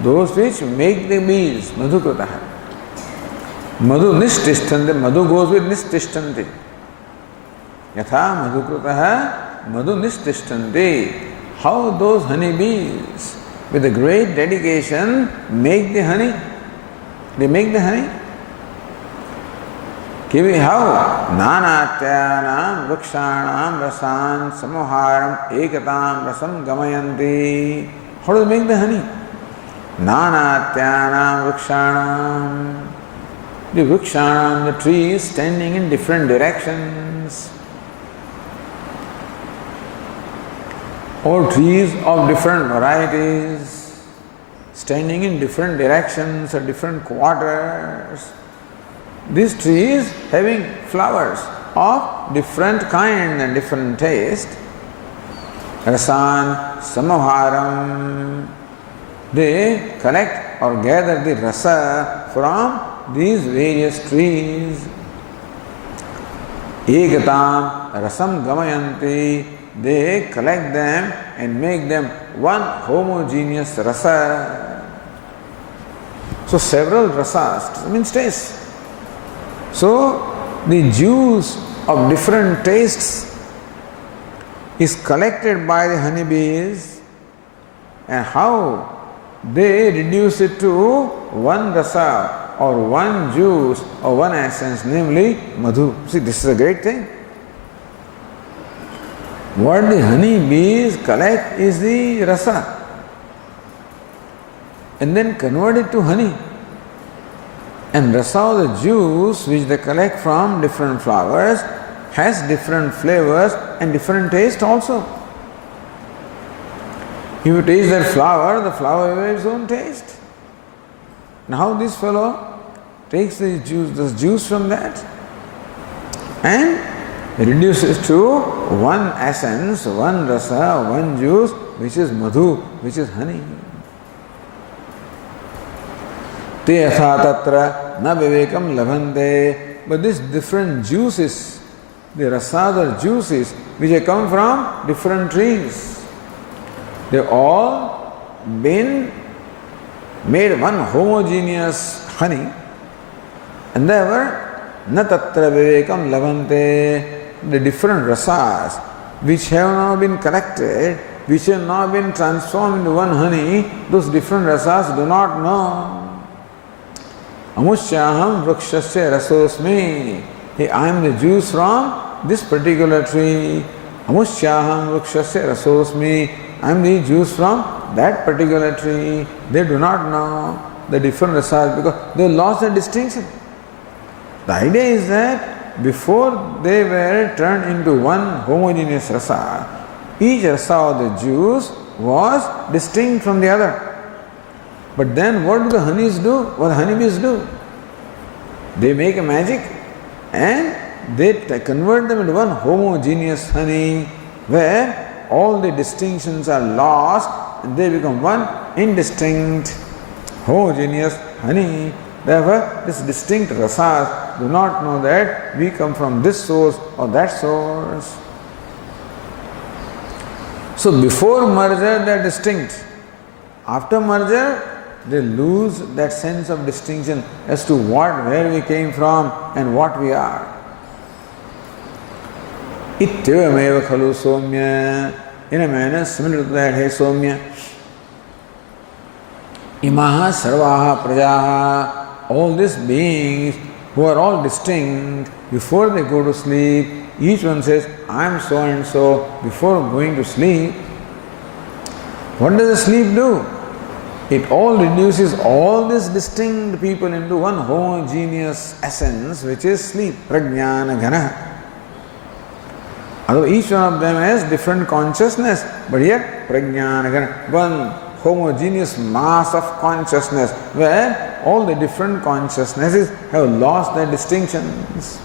Those which make the bees. Madhukruta. Madhu nistishtante. Madhu goes with nistishtante. Yatha madhukruta madhu nistishtante. How those honey bees with a great dedication make the honey. They make the honey. How? Nanatyanam vrikshanam rasan samoharam ekatam rasam gamayanti. How do they make the honey? Nanatyanam vrikshanam. The vrikshanam, the trees standing in different directions. All trees of different varieties, standing in different directions or different quarters. These trees having flowers of different kind and different taste. Rasan samoharam. They collect or gather the rasa from these various trees. Ekatam rasam gamayanti. They collect them and make them one homogeneous rasa. So several rasas means taste. So the juice of different tastes is collected by the honeybees, and how they reduce it to one rasa or one juice or one essence, namely madhu. See, this is a great thing. What the honeybees collect is the rasa and then convert it to honey. And rasa, the juice which they collect from different flowers, has different flavors and different taste also. If you taste that flower, the flower will have its own taste. Now this fellow takes the juice from that and reduces to one essence, one rasa, one juice, which is madhu, which is honey. Te yatha tatra na vivekam labhante. But these different juices, the rasas or juices, which come from different trees, they've all been made one homogeneous honey, and therefore na tatra vivekam labhante. The different rasas which have now been collected, which have now been transformed into one honey, those different rasas do not know. Amusyaham vrukshasya rasosmi. Hey, I am the juice from this particular tree. Amusyaham vrukshasya rasosmi. I am the juice from that particular tree. They do not know the different rasas because they lost the distinction. The idea is that before they were turned into one homogeneous rasa, each rasa of the juice was distinct from the other. But then what do the honeys do? What the honeybees do? They make a magic and they convert them into one homogeneous honey where all the distinctions are lost and they become one indistinct homogeneous honey. Therefore, this distinct rasas do not know that we come from this source or that source. So before merger they are distinct. After merger, they lose that sense of distinction as to where we came from and what we are. Ityavameva khalu somya. In a manner similar to that, hey somya. Imaha sarvaha prajaha. All these beings who are all distinct, before they go to sleep, each one says, I am so and so, before going to sleep. What does the sleep do? It all reduces all these distinct people into one homogeneous essence, which is sleep, prajnana ghana. Although each one of them has different consciousness, but yet prajnana ghana, one homogeneous mass of consciousness where all the different consciousnesses have lost their distinctions.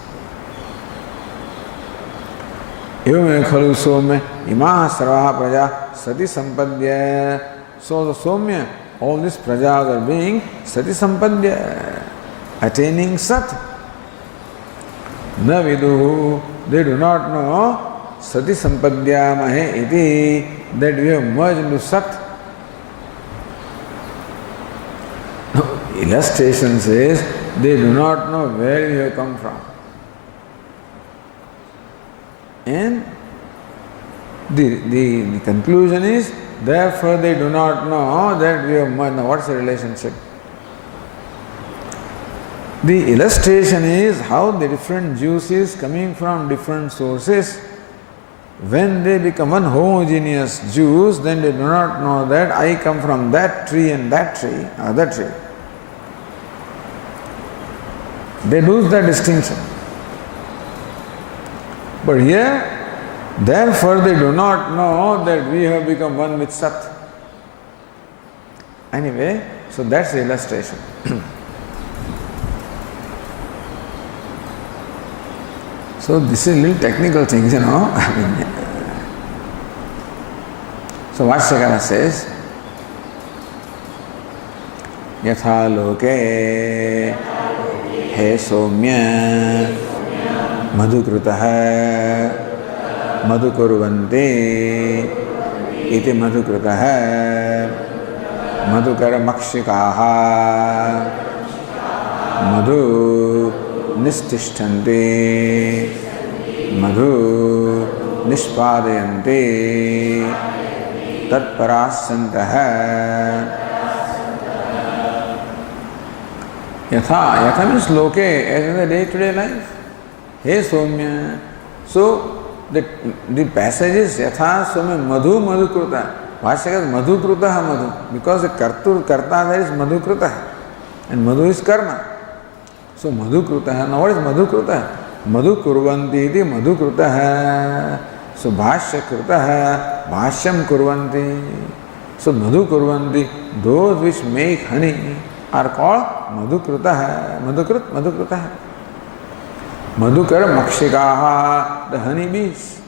Evame khalu somya imaha sarvaha praja sati sampadya. So the somya, all these prajas are being sati sampadya, attaining sat. Na viduhu, they do not know sati sampadya mahe iti, that we have merged into sat. Illustration says they do not know where we have come from. And the conclusion is, therefore they do not know that we have merged. Now what's the relationship? The illustration is how the different juices coming from different sources, when they become one homogeneous juice, then they do not know that I come from that tree and that tree, other tree. They lose that distinction. But here, therefore they do not know that we have become one with Sat. Anyway, so that's the illustration. So this is a little technical things, you know. So Vashyakara says, Yatha loke he somya madhukrutah madhukurvante iti madhukrutah madhukara makshikaha madhu nistishtante madhu nishpadayanti tatparasantah. Yatha means loke, as in the day-to-day life. Hey Somya. So, the passage is Yatha Somya madhu madhukruta. Bhashya is madhukruta madhu. Because the karta there is madhukruta. And madhu is karma. So, madhukruta. Now what is madhukruta? Madhu kurvanti iti madhukruta. So, bhashya krita, bhashyam kurvanti. So, madhu kurvanti, those which make honey are called madhukrita. Madhukrita. Madhukar makshikaha, the honey bees,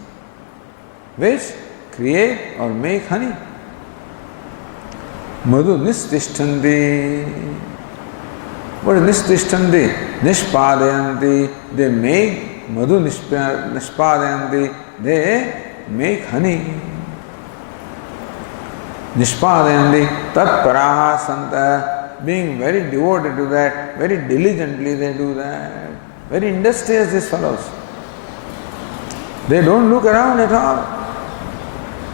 which create or make honey. Madhu nistishtanti. What is nistishtanti? Nishpadayanti. They make madhu nishpadayanti. They make honey. Nishpadayanti tatparaha santa. Being very devoted to that, very diligently they do that. Very industrious these fellows. They don't look around at all.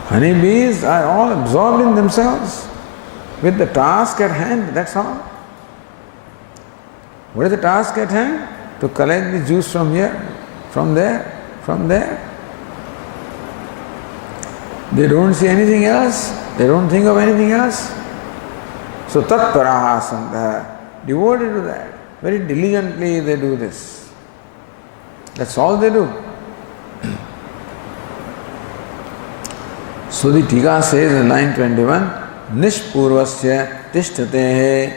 Honeybees are all absorbed in themselves with the task at hand, that's all. What is the task at hand? To collect the juice from here, from there, from there. They don't see anything else. They don't think of anything else. So tatparaha santah, devoted to that. Very diligently they do this. That's all they do. So the Tika says in line 21, Nishpurvasya tishtate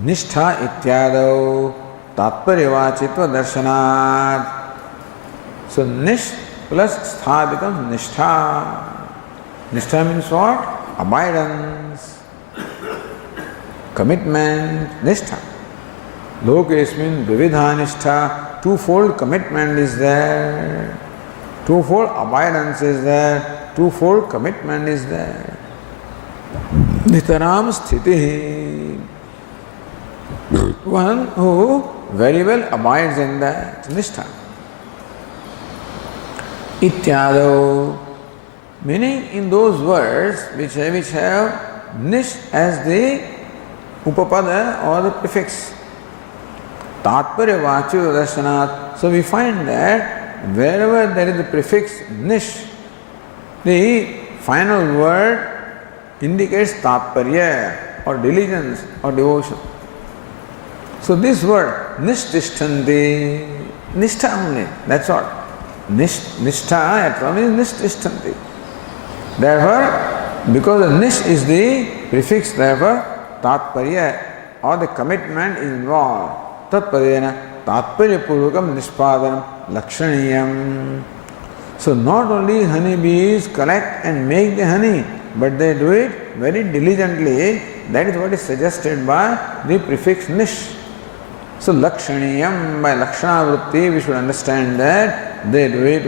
nishtha ityadau tatparyavachitva darshanat. So nish plus stha becomes nishtha. Nishtha means what? Abidance, commitment, nishtha. Lokesmin vividha nishtha. Twofold commitment is there. Twofold abidance is there. Twofold commitment is there. Nitaram sthiti. One who very well abides in that nishtha. Ityado, meaning in those words which have nish as the upapada or the prefix. Tatparya vachu darshanat. So we find that wherever there is the prefix nish, the final word indicates tatparya or diligence or devotion. So this word nishtishtanti, nishtha only, that's all. Nishtha at all is nishtishtanti. Therefore, because the nish is the prefix, therefore tatparya or the commitment is involved. Tatparyena tatparyapurvakam nishpadanam lakshaniyam. So not only honeybees collect and make the honey, but they do it very diligently. That is what is suggested by the prefix nish. So lakshaniyam, by lakshana vritti we should understand that they do it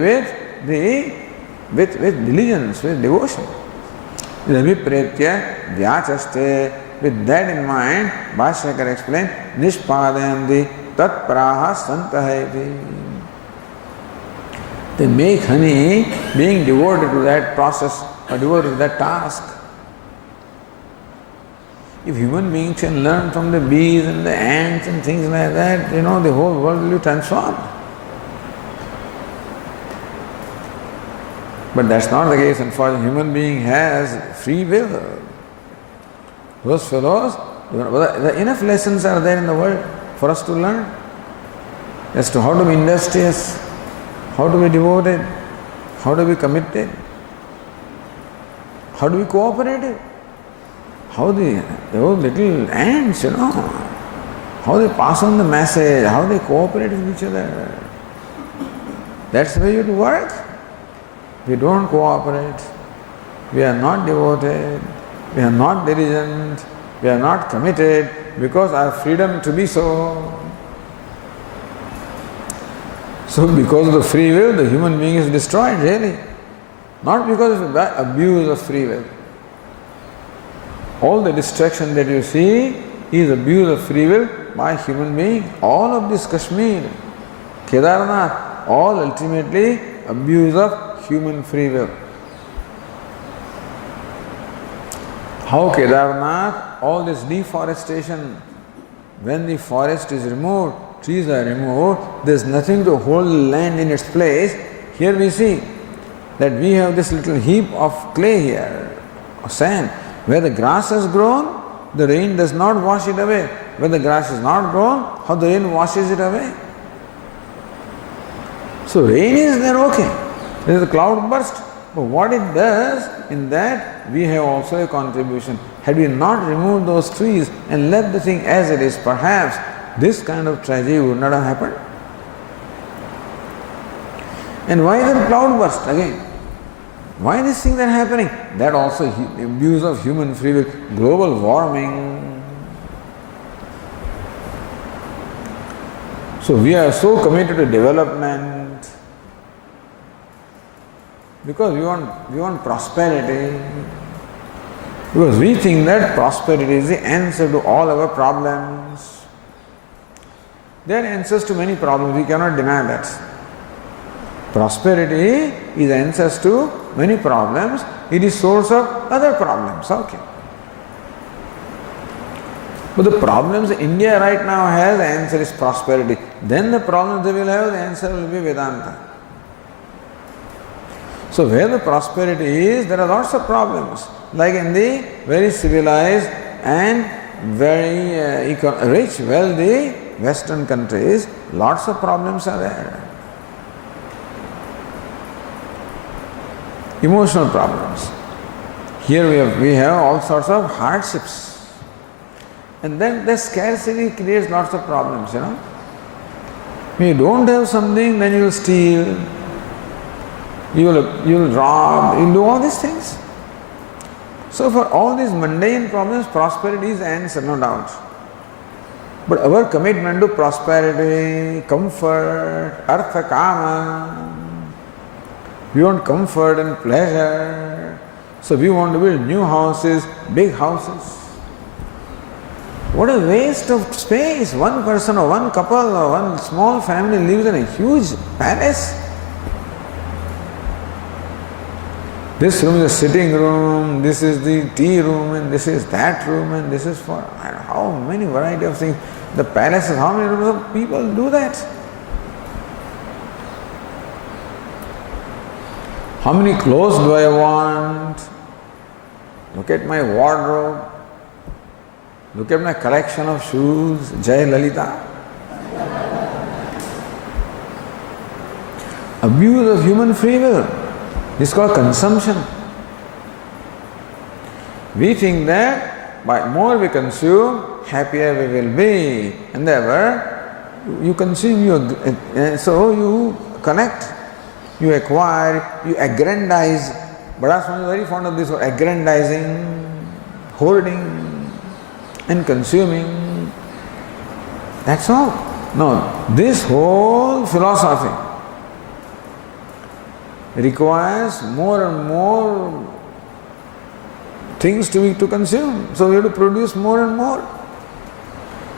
with diligence, with devotion. Abhipretya vyachaste. With that in mind, Bhashyakar explained, Nishpadayanti tatpraha santahayati. They make honey being devoted to that process or devoted to that task. If human beings can learn from the bees and the ants and things like that, the whole world will be transformed. But that's not the case. Unfortunately, human being has free will. Those fellows, enough lessons are there in the world for us to learn as to how to be industrious, how to be devoted, how to be committed, how to be cooperative, how those little ants, how they pass on the message, how they cooperate with each other. That's the way you have to work. We don't cooperate, we are not devoted, we are not diligent, we are not committed because our freedom to be so. So because of the free will, the human being is destroyed really. Not because of the abuse of free will. All the destruction that you see is abuse of free will by human being. All of this Kashmir, Kedarnath, all ultimately abuse of human free will. How Kedarnath, all this deforestation, when the forest is removed, trees are removed, there is nothing to hold land in its place. Here we see that we have this little heap of clay here, of sand. Where the grass has grown, the rain does not wash it away. Where the grass is not grown, how the rain washes it away? So rain is there, okay. There is a cloud burst. But what it does, in that we have also a contribution. Had we not removed those trees and left the thing as it is, perhaps this kind of tragedy would not have happened. And why the cloud burst again? Why these things are happening? That also abuse of human free will, global warming. So we are so committed to development because we want prosperity. Because we think that prosperity is the answer to all our problems. There are answers to many problems, we cannot deny that. Prosperity is answers to many problems, it is source of other problems, okay. But the problems India right now has, the answer is prosperity. Then the problems they will have, the answer will be Vedanta. So where the prosperity is, there are lots of problems. Like in the very civilized and very rich, wealthy Western countries, lots of problems are there. Emotional problems. Here we have all sorts of hardships. And then the scarcity creates lots of problems, When you don't have something, then you will steal, you will rob, you will do all these things. So for all these mundane problems, prosperity is the answer, no doubt. But our commitment to prosperity, comfort, artha kama, we want comfort and pleasure. So we want to build new houses, big houses. What a waste of space. One person or one couple or one small family lives in a huge palace. This room is a sitting room, this is the tea room, and this is that room, and this is for how many variety of things. The palaces, how many rooms of people do that? How many clothes do I want? Look at my wardrobe. Look at my collection of shoes. Jai Lalita. Abuse of human free will. This is called consumption. We think that by more we consume, happier we will be. And therefore, you consume, so you collect, you acquire, you aggrandize. Bada Swami is very fond of this word, aggrandizing, hoarding and consuming. That's all. No, this whole philosophy requires more and more things to consume. So we have to produce more and more.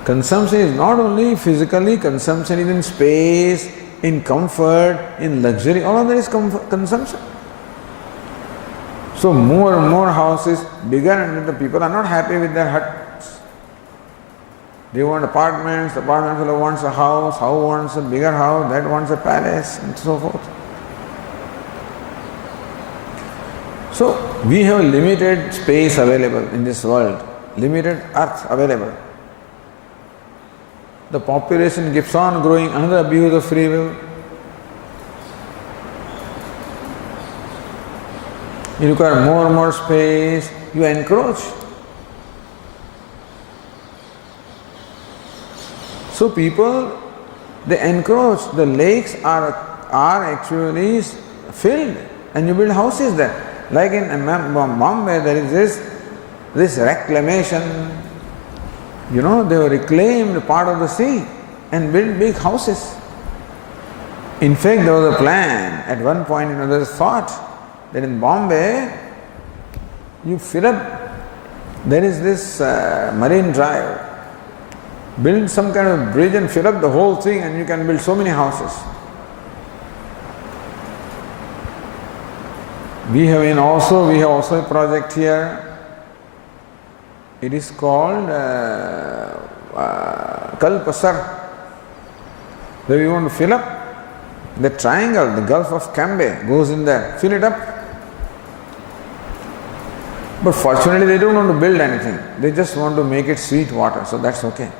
Consumption is not only physically, consumption is in space, in comfort, in luxury, all of that is consumption. So more and more houses, bigger, and the people are not happy with their huts. They want apartments, the apartment fellow wants a house wants a bigger house, that wants a palace, and so forth. So we have limited space available in this world, limited earth available. The population keeps on growing, another abuse of free will. You require more and more space, you encroach. So people, they encroach, the lakes are actually filled and you build houses there. Like in Bombay, there is this reclamation. They have reclaimed part of the sea and built big houses. In fact, there was a plan at one point, there was thought that in Bombay, you fill up, there is this Marine Drive, build some kind of bridge and fill up the whole thing and you can build so many houses. We have also a project here. It is called Kalpasar, where we want to fill up the triangle, the Gulf of Cambay goes in there, fill it up. But fortunately they don't want to build anything. They just want to make it sweet water, so that's okay.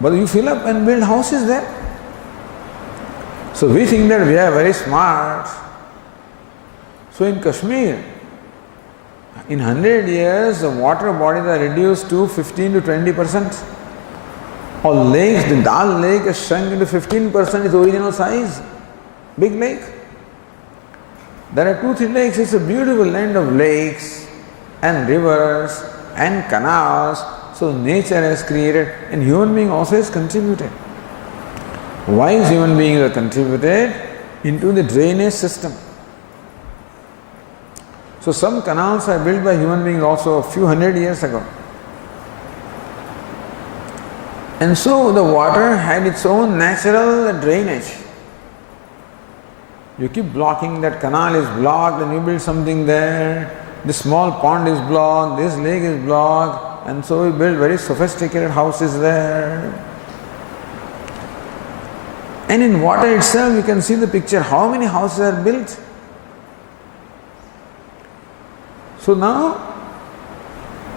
But you fill up and build houses there. So we think that we are very smart. So in Kashmir, in 100 years, the water bodies are reduced to 15 to 20%. Or lakes, the Dal lake has shrunk into 15% its original size. Big lake. There are 2-3 lakes. It's a beautiful land of lakes and rivers and canals. So nature has created, and human being also has contributed. Wise human beings have contributed into the drainage system. So some canals are built by human beings also a few hundred years ago. And so the water had its own natural drainage. You keep blocking, that canal is blocked and you build something there. This small pond is blocked, this lake is blocked, and so we build very sophisticated houses there. And in water itself you can see the picture, how many houses are built. So now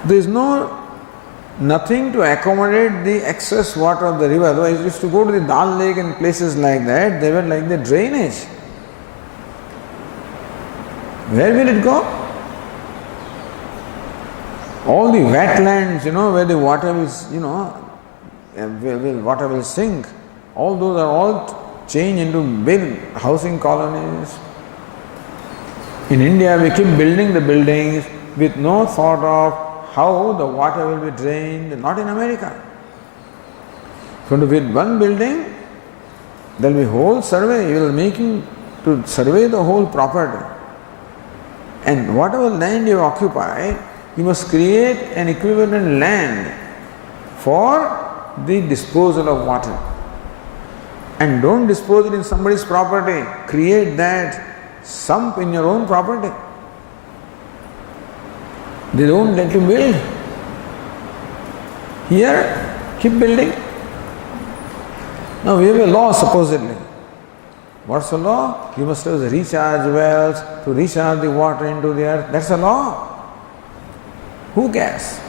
there is nothing to accommodate the excess water of the river. Otherwise, used to go to the Dal lake and places like that, they were like the drainage. Where will it go? All the wetlands, where the water water will sink, all those are all changed into big housing colonies. In India, we keep building the buildings with no thought of how the water will be drained. Not in America. So with one building, there will be whole survey. You will making to survey the whole property. And whatever land you occupy, you must create an equivalent land for the disposal of water. And don't dispose it in somebody's property. Create that sump in your own property. They don't let you build. Here, keep building. Now we have a law supposedly. What's the law? You must have the recharge wells to recharge the water into the earth. That's the law. Who cares?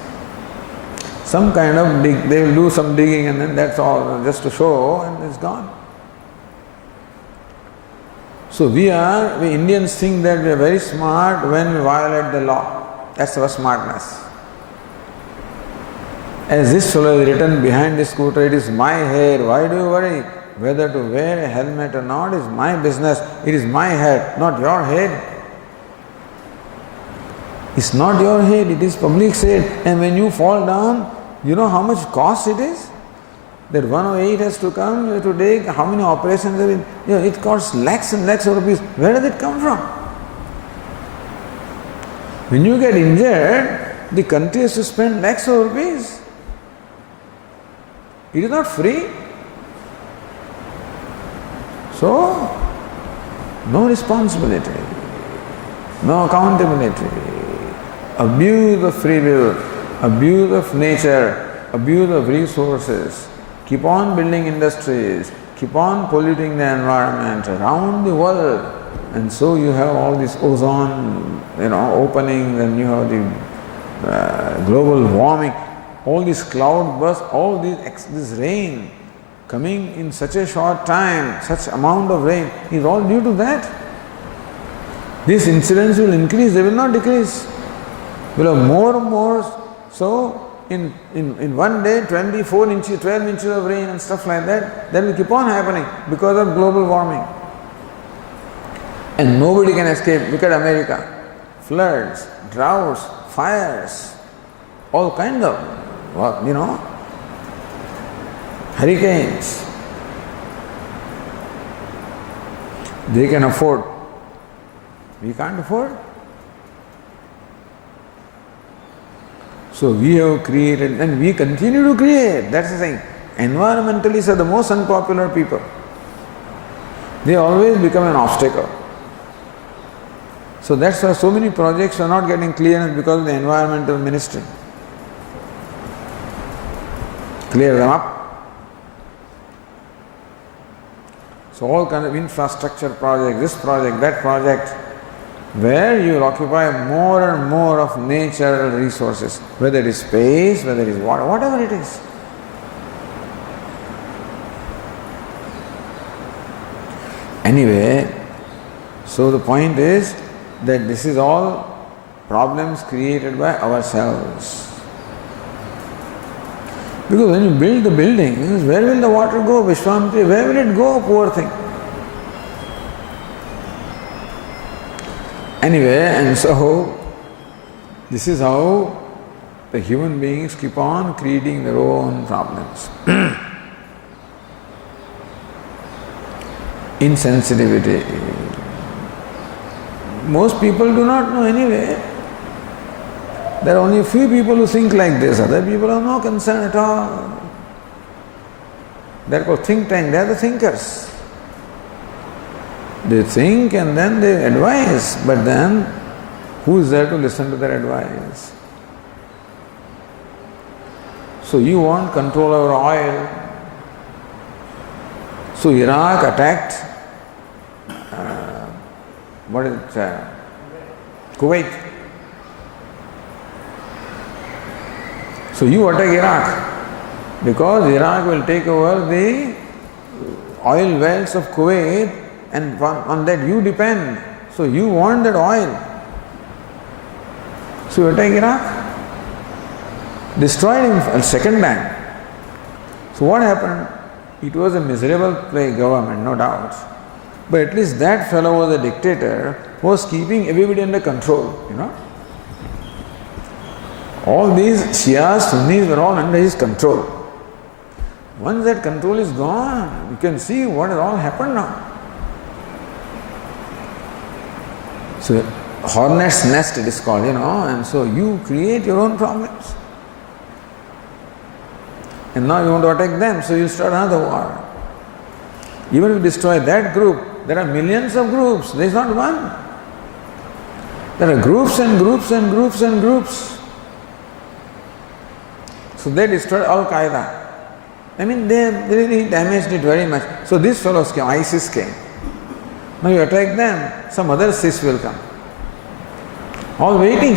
Some kind of they will do some digging and then that's all just to show and it's gone. So we Indians think that we are very smart when we violate the law. That's our smartness. As this fellow is written behind the scooter, it is my hair. Why do you worry? Whether to wear a helmet or not is my business. It is my head, not your head. It's not your head, it is public's head. And when you fall down, you know how much cost it is? That 108 has to come, you have to take how many operations there is. It costs lakhs and lakhs of rupees. Where does it come from? When you get injured, the country has to spend lakhs of rupees. It is not free. So, no responsibility, no accountability, abuse of free will, abuse of nature, abuse of resources, keep on building industries, keep on polluting the environment around the world. And so you have all this ozone, openings, and you have the global warming, all this cloud bursts, all this rain coming in such a short time, such amount of rain is all due to that. These incidents will increase, they will not decrease. Will have more and more. So in one day, 24 inches, 12 inches of rain and stuff like that will keep on happening because of global warming. And nobody can escape. Look at America. Floods, droughts, fires, all kinds of, hurricanes. They can afford. We can't afford. So we have created and we continue to create. That's the thing. Environmentalists are the most unpopular people. They always become an obstacle. So that's why so many projects are not getting clearance because of the environmental ministry. Clear them up. So all kind of infrastructure projects, this project, that project, where you will occupy more and more of natural resources, whether it is space, whether it is water, whatever it is. Anyway, so the point is that this is all problems created by ourselves. Because when you build the buildings, where will the water go, Vishwamitra? Where will it go, poor thing? Anyway, and so this is how the human beings keep on creating their own problems. Insensitivity. Most people do not know anyway. There are only a few people who think like this. Other people have no concern at all. They are called think tank. They are the thinkers. They think and then they advise. But then, who is there to listen to their advice? So you want control over oil. So Iraq attacked, Kuwait. So you attack Iraq because Iraq will take over the oil wells of Kuwait and on that you depend. So you want that oil. So you attack Iraq. Destroyed him a second time. So what happened? It was a miserable government, no doubt. But at least that fellow was a dictator, was keeping everybody under control, All these Shias, Sunnis were all under his control. Once that control is gone, you can see what has all happened now. So, hornet's nest it is called, and so you create your own problems. And now you want to attack them, so you start another war. Even if you destroy that group, there are millions of groups, there is not one. There are groups and groups and groups and groups. So they destroyed Al-Qaeda. They really damaged it very much. So these fellows came, ISIS came. Now you attack them, some other CIS will come. All waiting.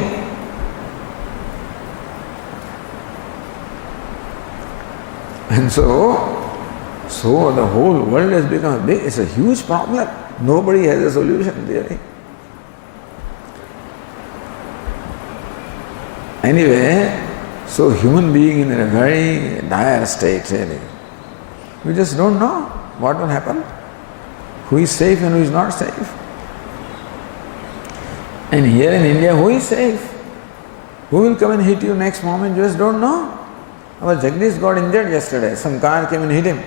And so the whole world has become big. It's a huge problem. Nobody has a solution really. Anyway, so human being in a very dire state really. We just don't know what will happen. Who is safe and who is not safe. And here in India, who is safe? Who will come and hit you next moment? You just don't know. Our Jagdish got injured yesterday. Some car came and hit him.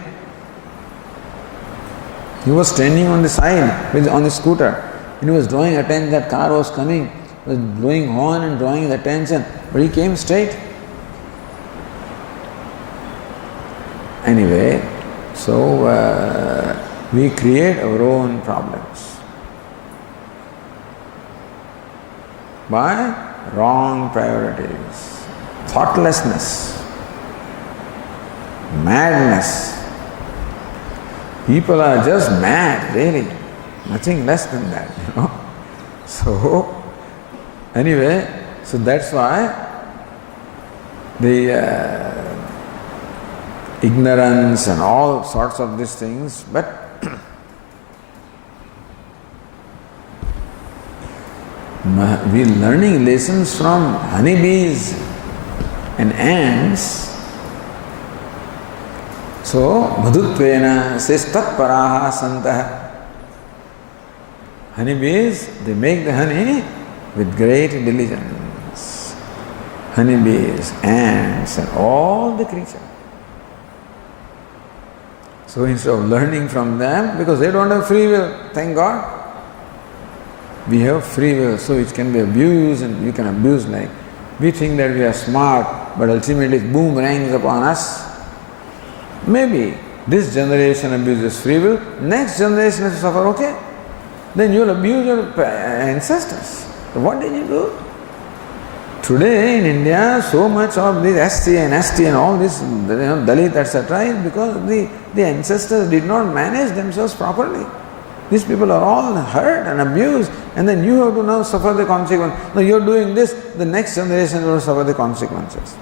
He was standing on the side on the scooter. And he was drawing attention that car was coming. He was blowing horn and drawing his attention. But he came straight. Anyway, so we create our own problems by wrong priorities, thoughtlessness, madness. People are just mad, really, nothing less than that, So, anyway, so that's why the ignorance and all sorts of these things, but we are learning lessons from honeybees and ants. So, madhutvena says tatparaha santah. Honeybees, they make the honey with great diligence. Honeybees, ants and all the creatures. So instead of learning from them, because they don't have free will, thank God, we have free will, so it can be abused and you can abuse like. We think that we are smart, but ultimately it boomerangs upon us. Maybe this generation abuses free will, next generation has to suffer, okay? then you will abuse your ancestors. So what did you do? Today in India, so much of this SC and ST and all this, Dalit, etc., is because the ancestors did not manage themselves properly. These people are all hurt and abused, and then you have to now suffer the consequence. Now you are doing this, the next generation will suffer the consequences.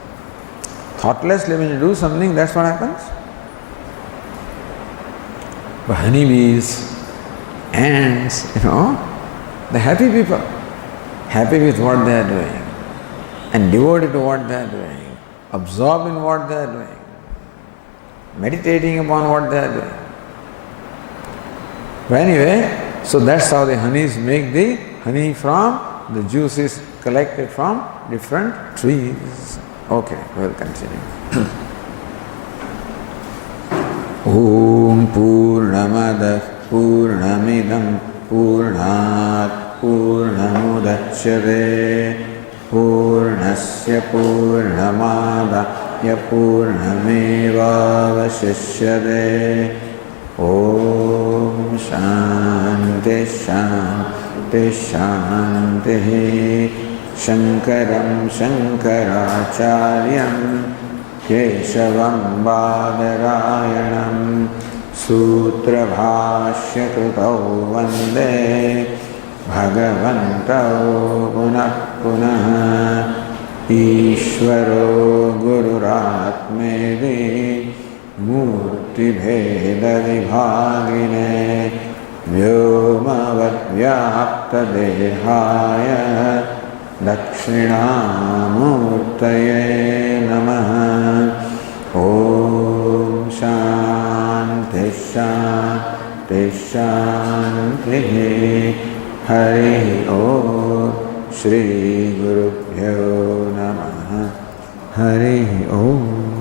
Thoughtlessly, when you do something, that's what happens. But honeybees, ants, the happy people, happy with what they are doing, and devoted to what they are doing, absorbed in what they are doing, meditating upon what they are doing. But anyway, so that's how the honeys make the honey from the juices collected from different trees. Okay, we'll continue. Om Purnamada Purnamidam Purnat Purnamudachyate Purnasya Purnamada Purnameva Vashishyate. Om Shanti Shanti Shanti. Shankaram Shankaracharyam Keshavam Badarayanam Sutra Bhashya Krutau Vande Bhagavantau Punah Punah Ishvaro Gururatmedi Murti Bheda Vibhagine Vyomavad Vyapta Dehaya Dakshinamurtaye Namaha. Om Shanti Shanti Shanti. Hari Om. Shri Gurubhyo Namaha. Hari Om.